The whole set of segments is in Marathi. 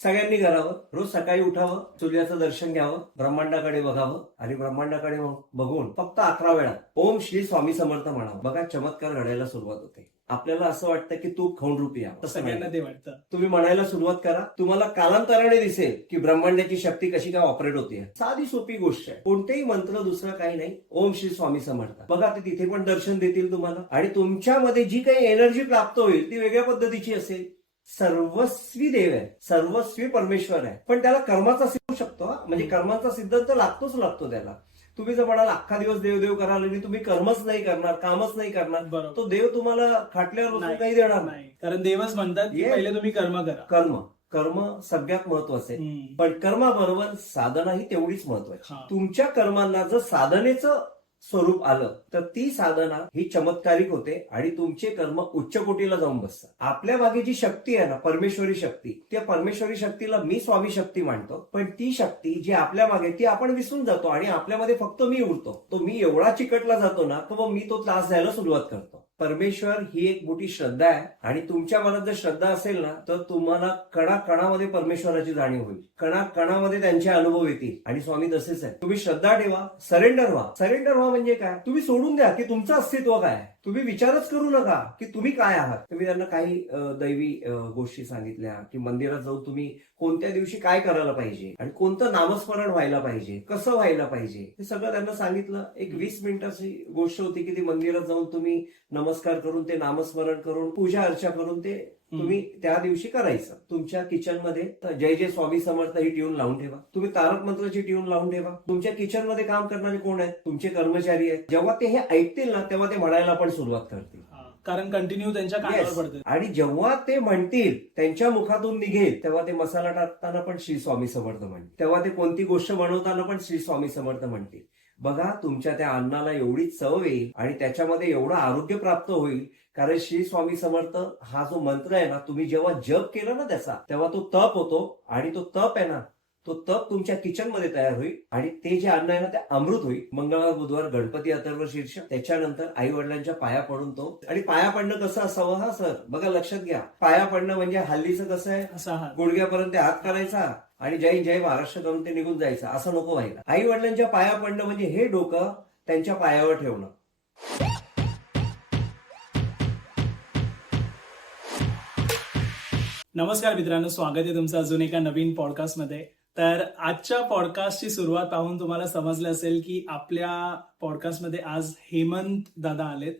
सगळ्यांनी करावं. रोज सकाळी उठावं, सूर्याचं दर्शन घ्यावं, ब्रह्मांडाकडे बघावं आणि ब्रह्मांडाकडे बघून फक्त 11 वेळा ओम श्री स्वामी समर्थ म्हणावं. बघा, चमत्कार घडायला सुरुवात होते. आपल्याला असं वाटतं की तू खौनरूपी आहे, तसं सगळ्यांना नाही. ते वाटतं. तुम्ही म्हणायला सुरुवात करा, तुम्हाला कालांतराने दिसेल की ब्रह्मांडाची शक्ती कशी काय ऑपरेट होते. साधी सोपी गोष्ट आहे. कोणतेही मंत्र, दुसरं काही नाही. ओम श्री स्वामी समर्थ बघा, ते तिथे पण दर्शन देतील तुम्हाला आणि तुमच्यामध्ये जी काही एनर्जी प्राप्त होईल ती वेगळ्या पद्धतीची असेल. सर्वस्वी देव आहे, सर्वस्वी परमेश्वर आहे, पण त्याला कर्माचा सिद्ध शकतो. म्हणजे कर्माचा सिद्धांत लागतो त्याला. तुम्ही जर म्हणाल अख्खा दिवस देवदेव कराल आणि तुम्ही कर्मच नाही करणार, कामच नाही करणार, बरोबर. तो देव तुम्हाला खाटल्यावर बसून नाही, काही देणार नाही. नाही, कारण देवच म्हणतात की Yes. पहिले तुम्ही कर्म करा. कर्म सगळ्यात महत्वाचं आहे. हम्म. पण कर्माबरोबर साधना ही तेवढीच महत्वाची. हा. तुमच्या कर्मांना जर साधनेचं स्वरूप आलं तर ती साधना ही चमत्कारिक होते आणि तुमचे कर्म उच्च कोटीला जाऊन बसतात. आपल्या मागे जी शक्ती आहे ना, परमेश्वरी शक्ती, त्या परमेश्वरी शक्तीला मी स्वामी शक्ती मानतो. पण ती शक्ती जी आपल्या मागे, ती आपण विसरून जातो आणि आपल्यामध्ये फक्त मी उरतो. तो मी एवढा चिकटला जातो ना, की मग मी तो त्रास द्यायला सुरुवात करतो. परमेश्वर ही एक मोठी श्रद्धा आहे आणि तुमच्या मनात जर श्रद्धा असेल ना, तर तुम्हाला कणाकणामध्ये परमेश्वराची जाणीव होईल. कणाकणामध्ये त्यांचे अनुभव येतील आणि स्वामी तसेच आहे. तुम्ही श्रद्धा ठेवा, सरेंडर व्हा. सरेंडर व्हा म्हणजे काय? तुम्ही सोडून द्या की तुमचं अस्तित्व काय आहे. तुम्ही विचारच करू नका की तुम्ही काय आहात. तुम्ही त्यांना काही दैवी गोष्टी सांगितल्या की मंदिरात जाऊन तुम्ही कोणत्या दिवशी काय करायला पाहिजे आणि कोणतं नामस्मरण व्हायला पाहिजे, कसं व्हायला पाहिजे, हे सगळं त्यांना सांगितलं. एक 20 मिनिटाची गोष्ट होती की ती मंदिरात जाऊन तुम्ही नमस्कार करून, ते नामस्मरण करून, पूजा अर्चा करून ते तुम्ही त्या दिवशी करायचं. तुमच्या किचनमध्ये जय जय स्वामी समर्थ ही ट्यून लावून ठेवा. तुम्ही तारक मंत्राची ट्यून लावून ठेवा. तुमच्या किचनमध्ये काम करणारे कोण आहेत? तुमचे कर्मचारी आहेत. जेव्हा ते हे ऐकतील ना, तेव्हा ते म्हणायला पण सुरुवात करतील. कारण कंटिन्यू त्यांच्या कानावर पडते. आणि जेव्हा ते म्हणतील, त्यांच्या मुखातून निघेल, तेव्हा ते मसाला टाकताना पण श्री स्वामी समर्थ म्हणतील. तेव्हा ते कोणती गोष्ट बनवताना पण श्री स्वामी समर्थ म्हणतील. बघा, तुमच्या त्या अन्नाला एवढी चव येईल आणि त्याच्यामध्ये एवढं आरोग्य प्राप्त होईल. कारण श्री स्वामी समर्थ हा जो मंत्र आहे ना, तुम्ही जेव्हा जप केलं ना त्याचा, तेव्हा तो तप होतो आणि तो तप आहे ना, तो तप तुमच्या किचनमध्ये तयार होईल आणि ते जे अन्न आहे ना, ते अमृत होईल. मंगळवार, बुधवार, गणपती अथर्व शीर्ष, त्याच्यानंतर आई वडिलांच्या पाया पडून तो. आणि पाया पडणं कसं असावं? हा सर बघा, लक्षात घ्या. पाया पडणं म्हणजे हल्लीचं कसं आहे, असा हात गुडघ्यापर्यंत हात करायचा आणि जय जय महाराष्ट्र करून ते निघून जायचं. असं नको व्हायला. आई वडिलांच्या पाया पडणं म्हणजे हे डोकं त्यांच्या पायावर ठेवणं. नमस्कार मित्रांनो, स्वागत आहे तुमचं अजून एका नवीन पॉडकास्टमध्ये. तर आजच्या पॉडकास्टची सुरुवात पाहून तुम्हाला समजलं असेल की आपल्या पॉडकास्टमध्ये आज हेमंत दादा आलेत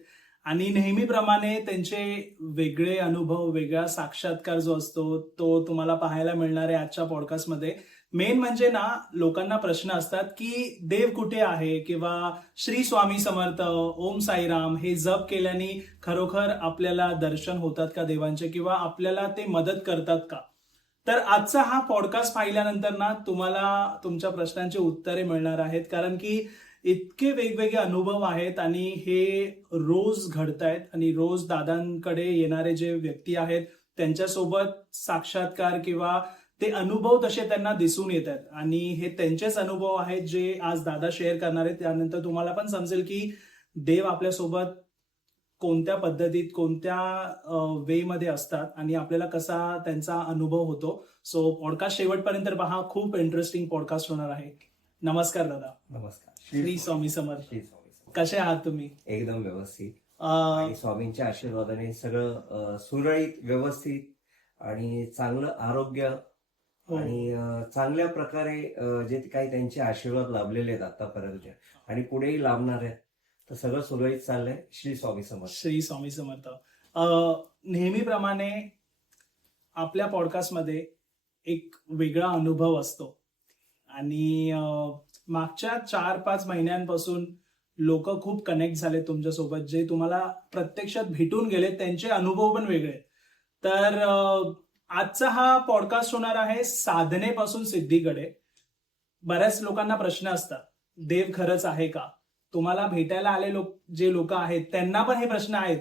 आणि नेहमीप्रमाणे त्यांचे वेगळे अनुभव, वेगळा साक्षात्कार जो असतो तो तुम्हाला पाहायला मिळणार आहे आजच्या पॉडकास्टमध्ये. मेन म्हणजे ना, लोकांना प्रश्न असतात की देव कुठे आहे, किंवा श्री स्वामी समर्थ, ओम साईराम हे जप केल्याने खरोखर आपल्याला दर्शन होतात का देवांचे, किंवा आपल्याला ते मदत करतात का. तर आजचा हा पॉडकास्ट पाहिल्यानंतर ना, तुम्हाला तुमच्या प्रश्नांची उत्तरे मिळणार आहेत. कारण की इतके वेगवेगळे अनुभव आहेत आणि हे रोज घडतायत आणि रोज दादांकडे येणारे जे व्यक्ती आहेत त्यांच्यासोबत साक्षात्कार किंवा ते अनुभव तसे त्यांना दिसून येतात आणि हे त्यांचेच अनुभव आहेत जे आज दादा शेअर करणार आहेत. त्यानंतर तुम्हाला पण समजेल की देव आपल्यासोबत कोणत्या पद्धतीत, कोणत्या वे मध्ये असतात आणि आपल्याला कसा त्यांचा अनुभव होतो. सो पॉडकास्ट शेवटपर्यंत पहा, खूप इंटरेस्टिंग पॉडकास्ट होणार आहे. नमस्कार दादा. नमस्कार. श्री स्वामी समर्थ. श्री स्वामी समर्थ. कसे आहात तुम्ही? एकदम व्यवस्थित आणि स्वामींच्या आशीर्वादाने सगळं सुरळीत, व्यवस्थित आणि चांगलं आरोग्य आणि चांगल्या प्रकारे जे काही त्यांचे आशीर्वाद लाभलेले आहेत आतापर्यंत आणि पुढेही लाभणार आहेत, तर सगळं सुरळीत चाललंय. श्री स्वामी समर्थ. श्री स्वामी समर्थ. नेहमीप्रमाणे आपल्या पॉडकास्टमध्ये एक वेगळा अनुभव असतो आणि मागच्या 4-5 महिन्यांपासून लोक खूप कनेक्ट झाले तुमच्यासोबत, जे तुम्हाला प्रत्यक्षात भेटून गेले, त्यांचे अनुभव पण वेगळे. तर आजचा हा पॉडकास्ट होणार आहे साधनेपासून सिद्धीकडे. बऱ्याच लोकांना प्रश्न असतात, देव खरंच आहे का? तुम्हाला भेटायला आले जे लोक आहेत त्यांना पण हे प्रश्न आहेत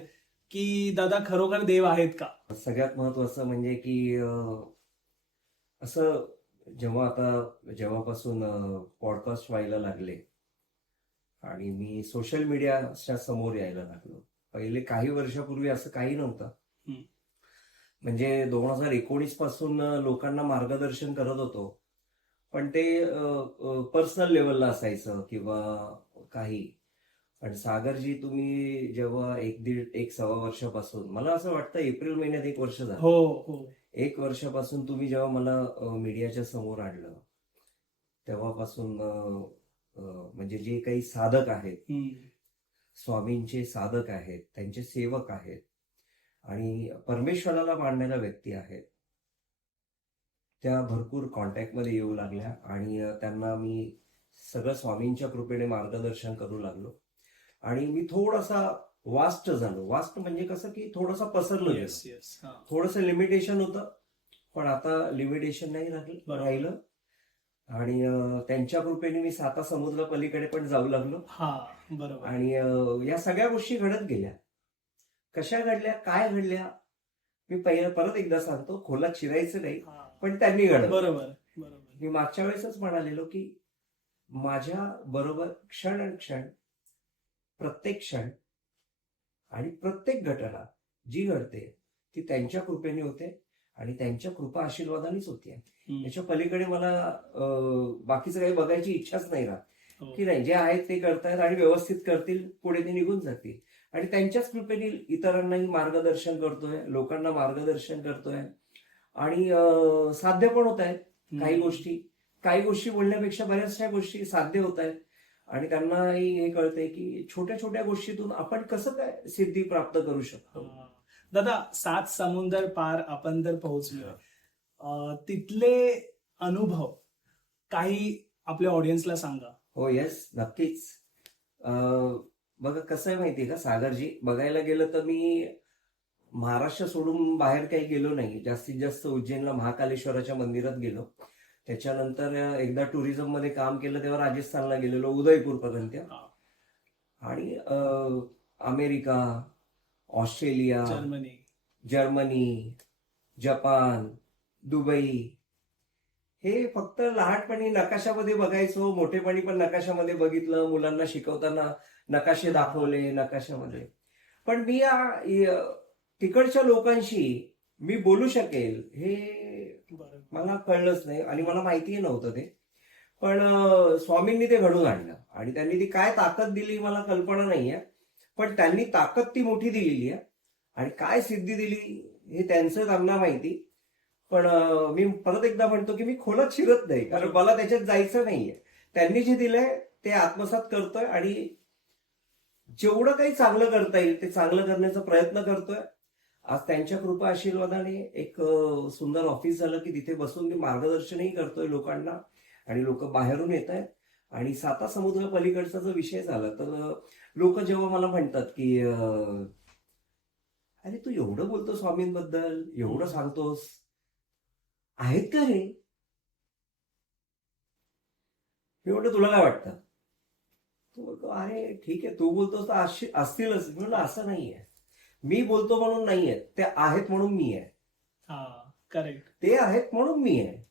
की दादा खरोखर देव आहेत का? सगळ्यात महत्वाचं म्हणजे की असं जेव्हापासून पॉडकास्ट व्हायला लागले आणि मी सोशल मीडियाच्या समोर यायला लागलो. पहिले काही वर्षापूर्वी असं काही नव्हतं. म्हणजे 2019 पासून लोकांना मार्गदर्शन करत होतो, पण ते पर्सनल लेवलला असायचं किंवा काही. पण सागरजी, तुम्ही जेव्हा एक सव्वा वर्षापासून, मला असं वाटतं एप्रिल महिन्यात 1 वर्ष झालं, हो हो 1 वर्षापासून तुम्ही जेव्हा मला मीडियाच्या समोर आणलं, तेव्हापासून म्हणजे जे काही साधक आहेत, हम्म. स्वामींचे साधक आहेत, त्यांचे सेवक आहेत आणि परमेश्वराला मानणाऱ्या व्यक्ती आहेत, त्या भरपूर कॉन्टॅक्टमध्ये येऊ लागल्या आणि त्यांना मी सगळं स्वामींच्या कृपेने मार्गदर्शन करू लागलो. आणि मी थोडासा वास्ट झालो. वास्ट म्हणजे कसं की थोडासा पसरलो गेलो. येस येस हा थोडंसं लिमिटेशन होतं, पण आता लिमिटेशन नाही बरोबर. राहिलं. आणि त्यांच्या कृपेने मी साता समुद्र पलीकडे पण जाऊ लागलो. हा बरोबर. आणि या सगळ्या गोष्टी घडत गेल्या. कशा घडल्या, काय घडल्या, मी परत एकदा सांगतो, खोलात शिरायचं नाही, हा. पण त्यांनी घडलं. बरोबर बरोबर. मी मागच्या वेळेसच म्हणालेलो की माझ्या बरोबर क्षण आणि क्षण, प्रत्येक क्षण आणि प्रत्येक घटना जी घडते ती त्यांच्या कृपेने होते आणि त्यांच्या कृपा आशीर्वादानेच होते. हम्म. याच्या पलीकडे मला बाकीचं काही बघायची इच्छाच नाही राहत. हो. की नाही, जे आहेत ते करतायत आणि व्यवस्थित करतील, पुढे ते निघून जातील. आणि त्यांच्याच कृपेने इतरांनाही मार्गदर्शन करतोय, लोकांना मार्गदर्शन करतोय आणि साध्य पण होत आहेत काही गोष्टी. काही गोष्टी बोलण्यापेक्षा बऱ्याचशा गोष्टी साध्य होत आहेत आणि त्यांनाही हे कळतंय की छोट्या छोट्या गोष्टीतून आपण कसं काय सिद्धी प्राप्त करू शकतो. हा. दादा, 7 समुंदर पार आपण तर पोहोचलोय. तिथले अनुभव काही आपल्या ऑडियन्सला सांगा. हो, येस, नक्कीच. बघा कसं आहे माहितीये का सागरजी, बघायला गेलं तर मी महाराष्ट्र सोडून बाहेर काही गेलो नाही. जास्तीत जास्त उज्जैनला महाकालेश्वराच्या मंदिरात गेलो. त्याच्यानंतर एकदा टुरिझम मध्ये काम केलं तेव्हा राजस्थानला गेलेलो, उदयपूर पर्यंत. हा. आणि America, Australia, Germany, Japan, Dubai, हे फक्त लहानपणी नकाशामध्ये बघायचो. मोठेपणी पण नकाशामध्ये बघितलं, मुलांना शिकवताना नकाशे दाखवले नकाशामध्ये. पण मी तिकडच्या लोकांशी मी बोलू शकेल हे बरोबर. मला कळलंच नाही आणि मला माहितीही नव्हतं ते. पण स्वामींनी ते घडून आणलं आणि त्यांनी ती काय ताकद दिली मला कल्पना नाहीये, पण त्यांनी ताकद ती मोठी दिलेली आहे आणि काय सिद्धी दिली हे त्यांचं त्यांना माहिती. पण मी परत एकदा म्हणतो की मी खोलात शिरत नाही, कारण मला त्याच्यात जायचं नाहीये. त्यांनी जे दिलंय ते आत्मसात करतोय आणि जेवढं काही चांगलं करता येईल ते चांगलं करण्याचा प्रयत्न करतोय. आज त्यांच्या कृपा आशीर्वादाने एक सुंदर ऑफिस झालं की तिथे बसून मी मार्गदर्शनही करतोय लोकांना आणि लोक बाहेरून येत आहेत. आणि साता समुद्र पलीकडचा जो विषय झाला तर लोक जेव्हा मला म्हणतात की अरे तू एवढं बोलतो स्वामींबद्दल, एवढं सांगतोस, आहेत का रे? मी म्हटलं तुला काय वाटतं? तू बोलतो अरे ठीक आहे, तू बोलतोस तर असतीलच. मी म्हटलं असं नाहीये, मी बोलतो म्हणून नाहीये, ते आहेत म्हणून मी आहे. हा करेक्ट. ते आहेत म्हणून मी आहे.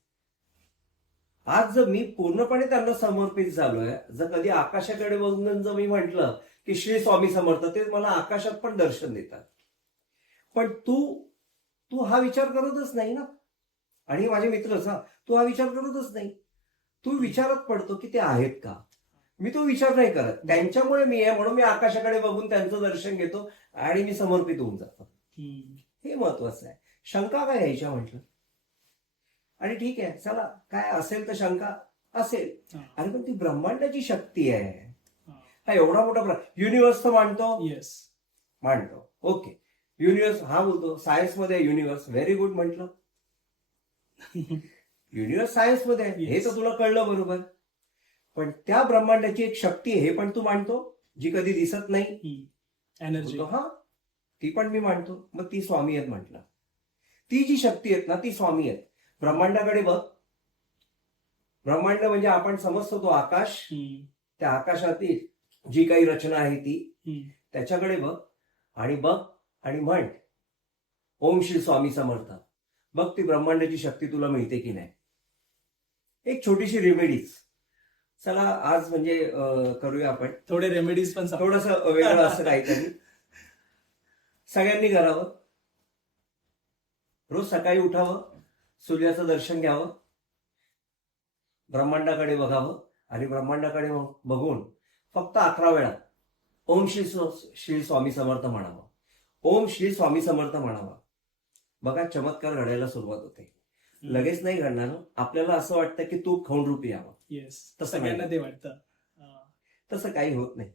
आज जर मी पूर्णपणे त्यांना समर्पित झालोय, जर कधी आकाशाकडे बघून जर मी म्हटलं की श्री स्वामी समर्थ, ते मला आकाशात पण दर्शन देतात. पण तू हा विचार करतच नाही ना. आणि माझे मित्रच, तू हा विचार करतच नाही. तू विचारात पडतो की ते आहेत का. मी तो विचार नाही करत. त्यांच्यामुळे मी आहे म्हणून मी आकाशाकडे बघून त्यांचं दर्शन घेतो आणि मी समर्पित होऊन जातो. हे महत्वाचं आहे. शंका काय घ्यायच्या म्हटलं. आणि ठीक आहे, चला काय असेल तर शंका असेल. अरे पण ती ब्रह्मांडाची शक्ती आहे. हा एवढा मोठा युनिव्हर्स तर मांडतो. येस, मांडतो. ओके, युनिव्हर्स हा बोलतो सायन्समध्ये युनिव्हर्स, व्हेरी गुड म्हटलं. युनिव्हर्स सायन्समध्ये आहे हे तर तुला कळलं बरोबर. पण त्या ब्रह्मांडाची एक शक्ती आहे हे पण तू मांडतो, जी कधी दिसत नाही. एनर्जी. हा, ती पण मी मांडतो. मग ती स्वामी आहेत म्हटलं. ती जी शक्ती आहेत ना ती स्वामी आहेत. ब्रह्मांडाकडे बघ. ब्रह्मांड म्हणजे आपण समजतो तो आकाश. त्या आकाशातील जी काही रचना आहे ती, त्याच्याकडे बघ आणि बघ आणि म्हण ओम श्री स्वामी समर्थ. बघ ती ब्रह्मांडाची शक्ती तुला मिळते की नाही. एक छोटीशी रेमेडीज. चला आज म्हणजे करूया आपण थोडे रेमेडीज पण थोडस वेगळं असं काहीतरी. सगळ्यांनी करावं. रोज सकाळी उठावं, सूर्याचं दर्शन घ्यावं, ब्रह्मांडाकडे बघावं आणि ब्रह्मांडाकडे बघून फक्त 11 वेळा ओम श्री स्वामी समर्थ म्हणावं. ओम श्री स्वामी समर्थ म्हणावं. बघा, चमत्कार घडायला सुरुवात होते. लगेच नाही घडणार. आपल्याला असं वाटतं की तूप खाऊन रूप यावं. येस, तसं सगळ्यांना नाही. ते वाटतं. तसं काही होत नाही.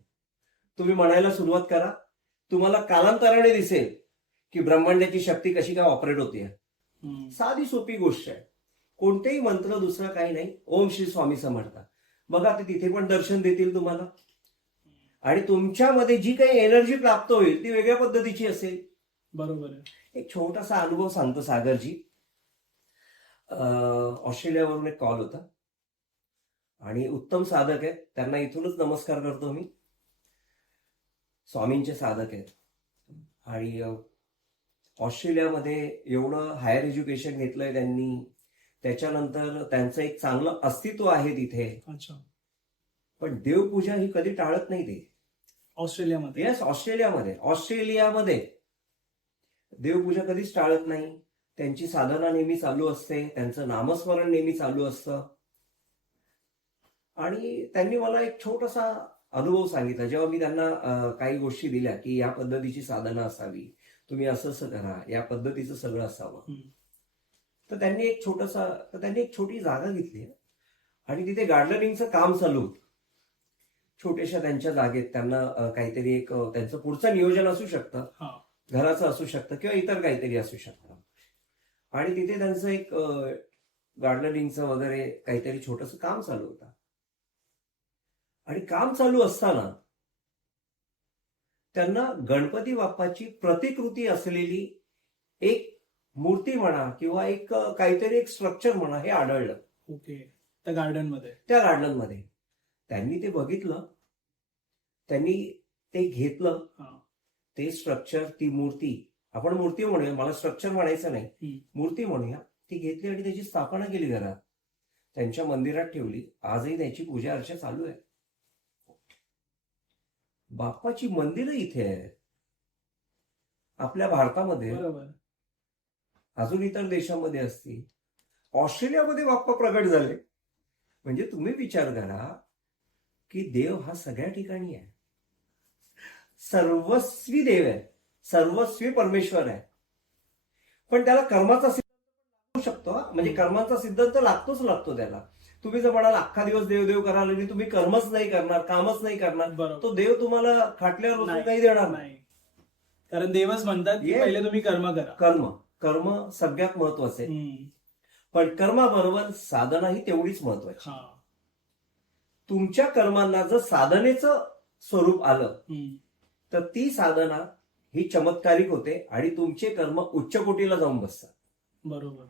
तुम्ही म्हणायला सुरुवात करा, तुम्हाला कालांतराने दिसेल की ब्रह्मांडाची शक्ती कशी काय ऑपरेट होते. साधी सोपी गोष्ट आहे. कोणतेही मंत्र, दुसरं काही नाही. ओम श्री स्वामी समर्थ बघा, ते तिथे पण दर्शन देतील तुम्हाला. आणि तुमच्यामध्ये जी काही एनर्जी प्राप्त होईल ती वेगळ्या पद्धतीची असेल. बरोबर आहे. एक छोटासा अनुभव सांगतो सागरजी. ऑस्ट्रेलियावरून एक कॉल होता आणि उत्तम साधक आहेत, त्यांना इथूनच नमस्कार करतो मी. स्वामींचे साधक आहेत आणि ऑस्ट्रेलियामध्ये एवढं हायर एज्युकेशन घेतलंय त्यांनी. त्याच्यानंतर त्यांचं एक चांगलं अस्तित्व आहे तिथे. अच्छा. पण देवपूजा ही कधी टाळत नाही ते. ऑस्ट्रेलियामध्ये? येस, ऑस्ट्रेलियामध्ये देवपूजा कधीच टाळत नाही. त्यांची साधना नेहमी चालू असते, त्यांचं नामस्मरण नेहमी चालू असतं. आणि त्यांनी मला एक छोटासा अनुभव सांगितला. जेव्हा मी त्यांना काही गोष्टी दिल्या की या पद्धतीची साधना असावी, तुम्ही असं असं करा, या पद्धतीचं सगळं असावं, तर त्यांनी एक छोटी जागा घेतली आणि तिथे गार्डनिंगचं काम चालू होतं. छोट्याशा त्यांच्या जागेत त्यांना काहीतरी एक त्यांचं पुढचं नियोजन असू शकतं, घराचं असू शकतं किंवा इतर काहीतरी असू शकतं. आणि तिथे त्यांचं एक गार्डनिंगचं वगैरे काहीतरी छोटंसं काम चालू होतं. आणि काम चालू असताना त्यांना गणपती बाप्पाची प्रतिकृती असलेली एक मूर्ती म्हणा किंवा एक काहीतरी एक स्ट्रक्चर म्हणा हे आढळलं. ओके. त्या गार्डनमध्ये त्यांनी ते बघितलं, त्यांनी ते घेतलं, ते स्ट्रक्चर, ती मूर्ती, आपण मूर्ती म्हणूया, मला स्ट्रक्चर म्हणायचं नाही, मूर्ती म्हणूया, ती घेतली आणि त्याची स्थापना केली घरात, त्यांच्या मंदिरात ठेवली. आजही त्याची पूजा अर्चा चालू आहे. बाप्पाची मंदिरं इथे आहेत आपल्या भारतामध्ये, बरोबर. अजून इतर देशांमध्ये असतील. ऑस्ट्रेलियामध्ये बाप्पा प्रगट झाले म्हणजे तुम्ही विचार करा की देव हा सगळ्या ठिकाणी आहे. सर्वस्वी देव आहे, सर्वस्वी परमेश्वर आहे. पण त्याला कर्माचा सिद्धांत लागू शकतो. म्हणजे कर्माचा सिद्धांत लागतो त्याला. तुम्ही जर म्हणाल अख्खा दिवस देव कराल आणि तुम्ही कर्मच नाही करणार, कामच नाही करणार, तो देव तुम्हाला खाटल्यावर बसून काही देणार नाही. कारण देवच म्हणतात की पहिले तुम्ही कर्म करा. कर्म सगळ्यात महत्वाचे. पण कर्माबरोबर साधना ही तेवढीच महत्वाची. तुमच्या कर्मांना जर साधनेचं स्वरूप आलं तर ती साधना ही चमत्कारिक होते आणि तुमचे कर्म उच्च कोटीला जाऊन बसतात. बरोबर.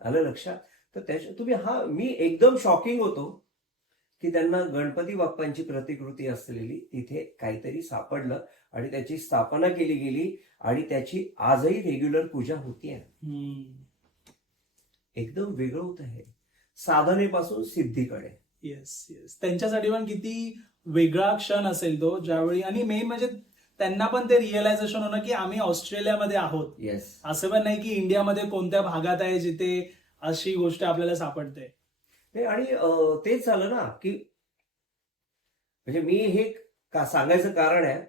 आलं लक्षात? तर मी एकदम शॉकिंग होतो की त्यांना गणपती बाप्पांची प्रतिकृती असलेली तिथे काहीतरी सापडलं आणि त्याची स्थापना केली गेली आणि त्याची आजही रेग्युलर पूजा होतीये. एकदम वेगळं होत आहे साधनेपासून सिद्धीकडे. येस. त्यांच्यासाठी पण किती वेगळा क्षण असेल तो, ज्यावेळी, आणि मेन म्हणजे त्यांना पण ते रिअलायझेशन होणं की आम्ही ऑस्ट्रेलियामध्ये आहोत. येस. असं पण नाही की इंडियामध्ये कोणत्या भागात आहे जिथे अशी गोष्ट आपल्याला सापडते. आणि तेच झालं ना की म्हणजे मी हे सांगायचं कारण आहे,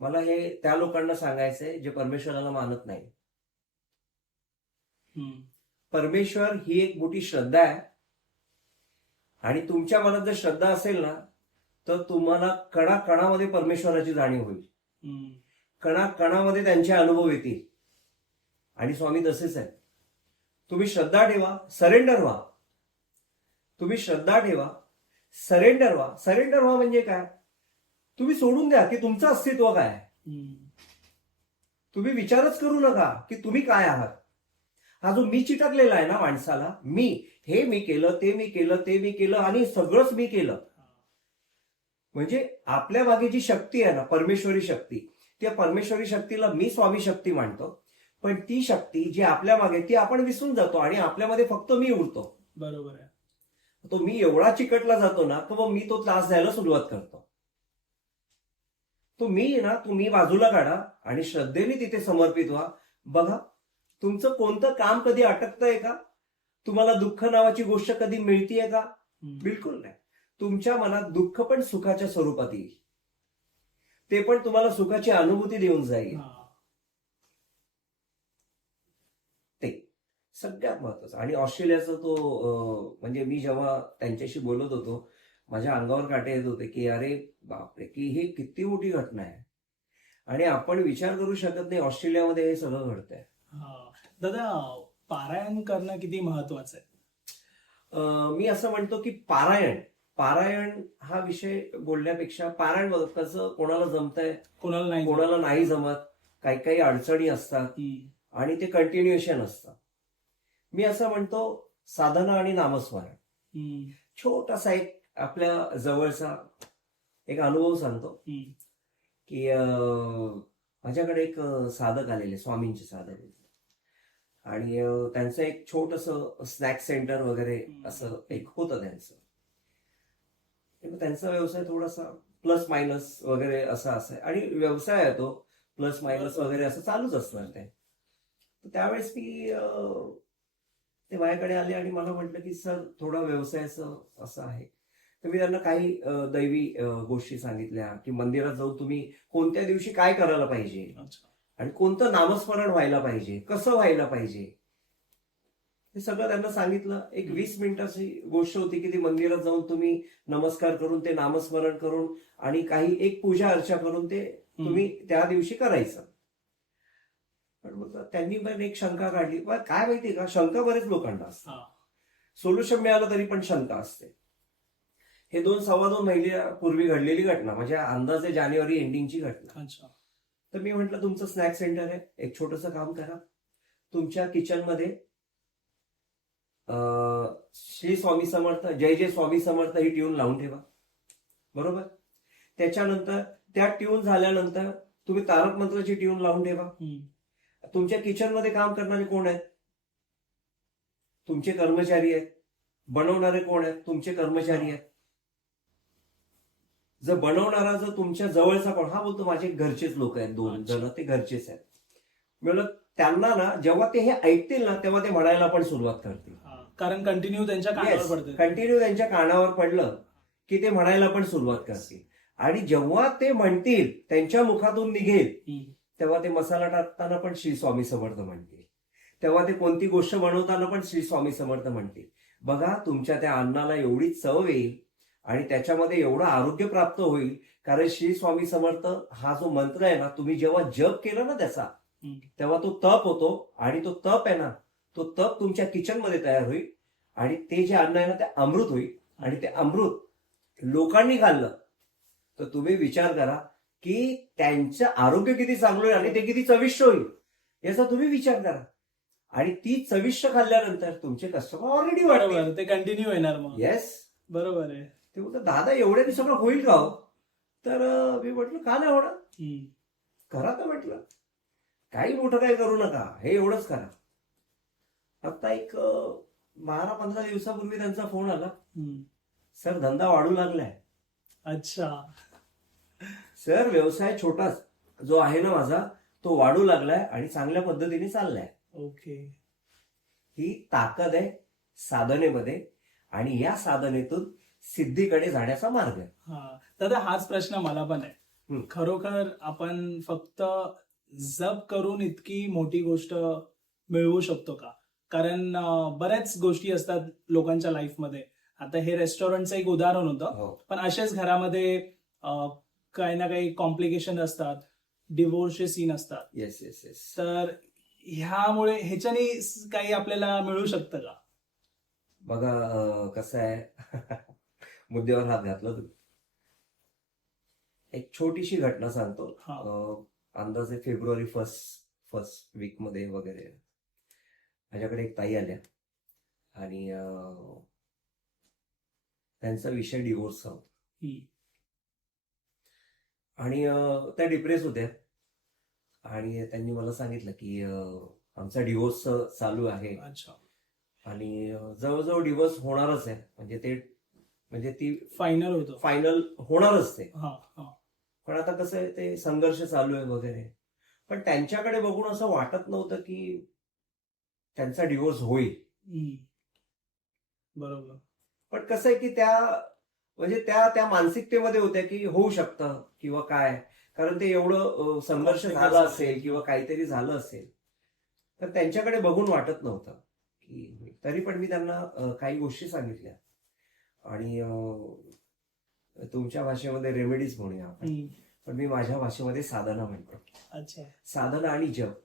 मला हे त्या लोकांना सांगायचंय जे परमेश्वराला मानत नाही. परमेश्वर ही एक मोठी श्रद्धा आहे आणि तुमच्या मनात जर श्रद्धा असेल ना तर तुम्हाला कणाकणामध्ये परमेश्वराची जाणीव होईल. कणाकणामध्ये त्यांचे अनुभव येतील. आणि स्वामी तसेच आहे. तुम्ही श्रद्धा ठेवा, सरेंडर व्हा. सरेंडर व्हा म्हणजे काय? तुम्ही सोडून द्या की तुमचं अस्तित्व काय आहे. तुम्ही विचारच करू नका की तुम्ही काय आहात. हा जो मी चिटकलेला आहे ना माणसाला, मी केलं, ते मी केलं आणि सगळंच मी केलं. म्हणजे आपल्या मागे जी शक्ती आहे ना, परमेश्वरी शक्ती, त्या परमेश्वरी शक्तीला मी स्वामी शक्ती मानतो. पण ती शक्ती जी आपल्या मागे, ती आपण विसरून जातो आणि आपल्यामध्ये फक्त मी उरतो. बरोबर आहे. तो मी एवढा चिकटला जातो ना की मग मी तो त्रास द्यायला सुरुवात करतो. तुम्ही बाजूला काढा आणि श्रद्धेने तिथे समर्पित व्हा. बघा, तुमचं कोणतं काम कधी अटकतंय का? तुम्हाला दुःख नावाची गोष्ट कधी मिळतीये का? बिलकुल नाही. तुमच्या मनात दुःख पण सुखाच्या स्वरूपात येईल. ते पण तुम्हाला सुखाची अनुभूती देऊन जाईल. ते सगळ्यात महत्वाचं. आणि ऑस्ट्रेलियाचा तो म्हणजे मी जेव्हा त्यांच्याशी बोलत होतो, माझ्या अंगावर काटे येत होते की अरे बापरे, की हे किती मोठी घटना आहे आणि आपण विचार करू शकत नाही ऑस्ट्रेलियामध्ये हे सगळं घडतंय. दादा, पारायण करणं किती महत्वाचं आहे? मी असं म्हणतो की पारायण हा विषय बोलण्यापेक्षा पारायण कसं कोणाला जमतंय, कोणाला नाही जमत, काही काही अडचणी असतात आणि ते कंटिन्युएशन असतं. मी असं म्हणतो साधना आणि नामस्मरण. छोटासा एक आपल्या जवळचा एक अनुभव सांगतो की माझ्याकडे एक साधक आलेले, स्वामींचे साधक होते आणि त्यांचं एक छोटंसं स्नॅक सेंटर वगैरे असं एक होतं त्यांचं. त्यांचा व्यवसाय थोडासा प्लस मायनस वगैरे असा असाय आणि व्यवसाय आहे तो प्लस मायनस वगैरे असं चालूच असणार ते. त्यावेळेस मी ते माझ्याकडे आले आणि मला म्हटलं की सर थोडा व्यवसायाचं असं आहे. तर मी त्यांना काही दैवी गोष्टी सांगितल्या की मंदिरात जाऊन तुम्ही कोणत्या दिवशी काय करायला पाहिजे आणि कोणतं नामस्मरण व्हायला पाहिजे, कसं व्हायला पाहिजे, हे सगळं त्यांना सांगितलं. एक 20 मिनिटाची गोष्ट होती की ती मंदिरात जाऊन तुम्ही नमस्कार करून ते नामस्मरण करून आणि काही एक पूजा अर्चा करून ते तुम्ही त्या दिवशी करायचं. पण मग त्यांनी पण एक शंका काढली. काय माहितीये का, शंका बरेच लोकांना असते, सोल्युशन मिळालं तरी पण शंका असते. हे 2-2.25 महिन्यापूर्वी घडलेली घटना, म्हणजे अंदाजे जानेवारी एंडिंगची घटना. तर मी म्हटलं तुमचं स्नॅक सेंटर आहे, एक छोटंसं काम करा, तुमच्या किचनमध्ये श्री स्वामी समर्थ, जय जय स्वामी समर्थ ही ट्यून लावून ठेवा. बरोबर. त्याच्यानंतर त्या ट्यून झाल्यानंतर तुम्ही तारक मंत्राची ट्यून लावून ठेवा. तुमच्या किचनमध्ये काम करणारे कोण आहेत? तुमचे कर्मचारी आहेत. बनवणारे कोण आहेत? तुमचे कर्मचारी आहेत. जर बनवणारा जर तुमच्या जवळचा कोण, हा बोलतो माझे घरचेच लोक आहेत, 2 जण ते घरचेच आहेत. म्हणलं त्यांना ना जेव्हा ते हे ऐकतील ना तेव्हा ते म्हणायला पण सुरुवात करतील, कारण कंटिन्यू त्यांच्या कानावर पडतं. कंटिन्यू त्यांच्या कानावर पडलं की ते म्हणायला पण सुरुवात करतील. आणि जेव्हा ते म्हणतील, त्यांच्या मुखातून निघेल, तेव्हा ते मसाला टाकताना पण श्री स्वामी समर्थ म्हणतील, तेव्हा ते कोणती गोष्ट बनवताना पण श्री स्वामी समर्थ म्हणतील. बघा, तुमच्या त्या अन्नाला एवढी चव येईल आणि त्याच्यामध्ये एवढं आरोग्य प्राप्त होईल. कारण श्री स्वामी समर्थ हा जो मंत्र आहे ना, तुम्ही जेव्हा जप केलं ना त्याचा, तेव्हा तो तप होतो आणि तो तप आहे ना, तो तप तुमच्या किचनमध्ये तयार होईल आणि ते जे अन्न आहे ना ते अमृत होईल. आणि ते अमृत लोकांनी खाल्लं तर तुम्ही विचार करा की त्यांचं आरोग्य किती चांगलं होईल आणि ते किती चविष्ट होईल याचा तुम्ही विचार करा. आणि ती चविष्ट खाल्ल्यानंतर तुमचे कस्टमर ऑलरेडी वाढतील, ते कंटिन्यू येणार. मग येस, बरोबर आहे. ते बोलतात दादा एवढ्याने सगळं होईल का हो? तर मी म्हटलं का नाही होणार, करा. तर म्हटलं काही मोठं काही करू नका, हे एवढंच करा. आता एक 12-15 दिवसापूर्वी त्यांचा फोन आला, सर धंदा वाढू लागलाय. अच्छा. सर व्यवसाय छोटाच जो आहे ना माझा तो वाढू लागलाय आणि चांगल्या पद्धतीने चाललाय. ओके. ही ताकद आहे साधनेमध्ये आणि या साधनेतून सिद्धीकडे जाण्याचा मार्ग आहे. दादा, हाच प्रश्न मला पण आहे. खरोखर आपण फक्त जप करून इतकी मोठी गोष्ट मिळवू शकतो का? कारण बऱ्याच गोष्टी असतात लोकांच्या लाईफमध्ये. आता हे रेस्टॉरंटचं एक उदाहरण होतं, पण असेच घरामध्ये काही ना काही कॉम्प्लिकेशन असतात, डिवोर्सचे सीन असतात. Yes yes yes. तर ह्यामुळे ह्याच्याने काही आपल्याला मिळू शकतं का? बघा कसं आहे, मुद्द्यावर हात घातला तुम्ही. एक छोटीशी घटना सांगतो. अंदाजे फेब्रुवारी फर्स्ट वीक मध्ये वगैरे माझ्याकडे एक ताई आल्या आणि त्यांचा विषय डिवोर्सचा होता आणि त्या डिप्रेस होत्या आणि त्यांनी मला सांगितलं की आमचा डिवोर्स चालू आहे. अच्छा. आणि जवळजवळ डिवोर्स होणारच आहे, म्हणजे ती फायनल होणारच ते. हा. पण आता कसं आहे, ते संघर्ष चालू आहे वगैरे. पण त्यांच्याकडे बघून असं वाटत नव्हतं की त्यांचा डिवोर्स होईल. बरोबर. पण कसं आहे की म्हणजे त्या मानसिकतेमध्ये होत्या की होऊ शकतं किंवा काय, कारण ते एवढं संघर्ष झाला असेल किंवा काहीतरी झालं असेल, तर त्यांच्याकडे बघून वाटत नव्हतं की. तरी पण मी त्यांना काही गोष्टी सांगितल्या आणि तुमच्या भाषेमध्ये रेमेडीज म्हणूया आपण, पण मी माझ्या भाषेमध्ये साधना म्हणतो. अच्छा. साधना आणि जप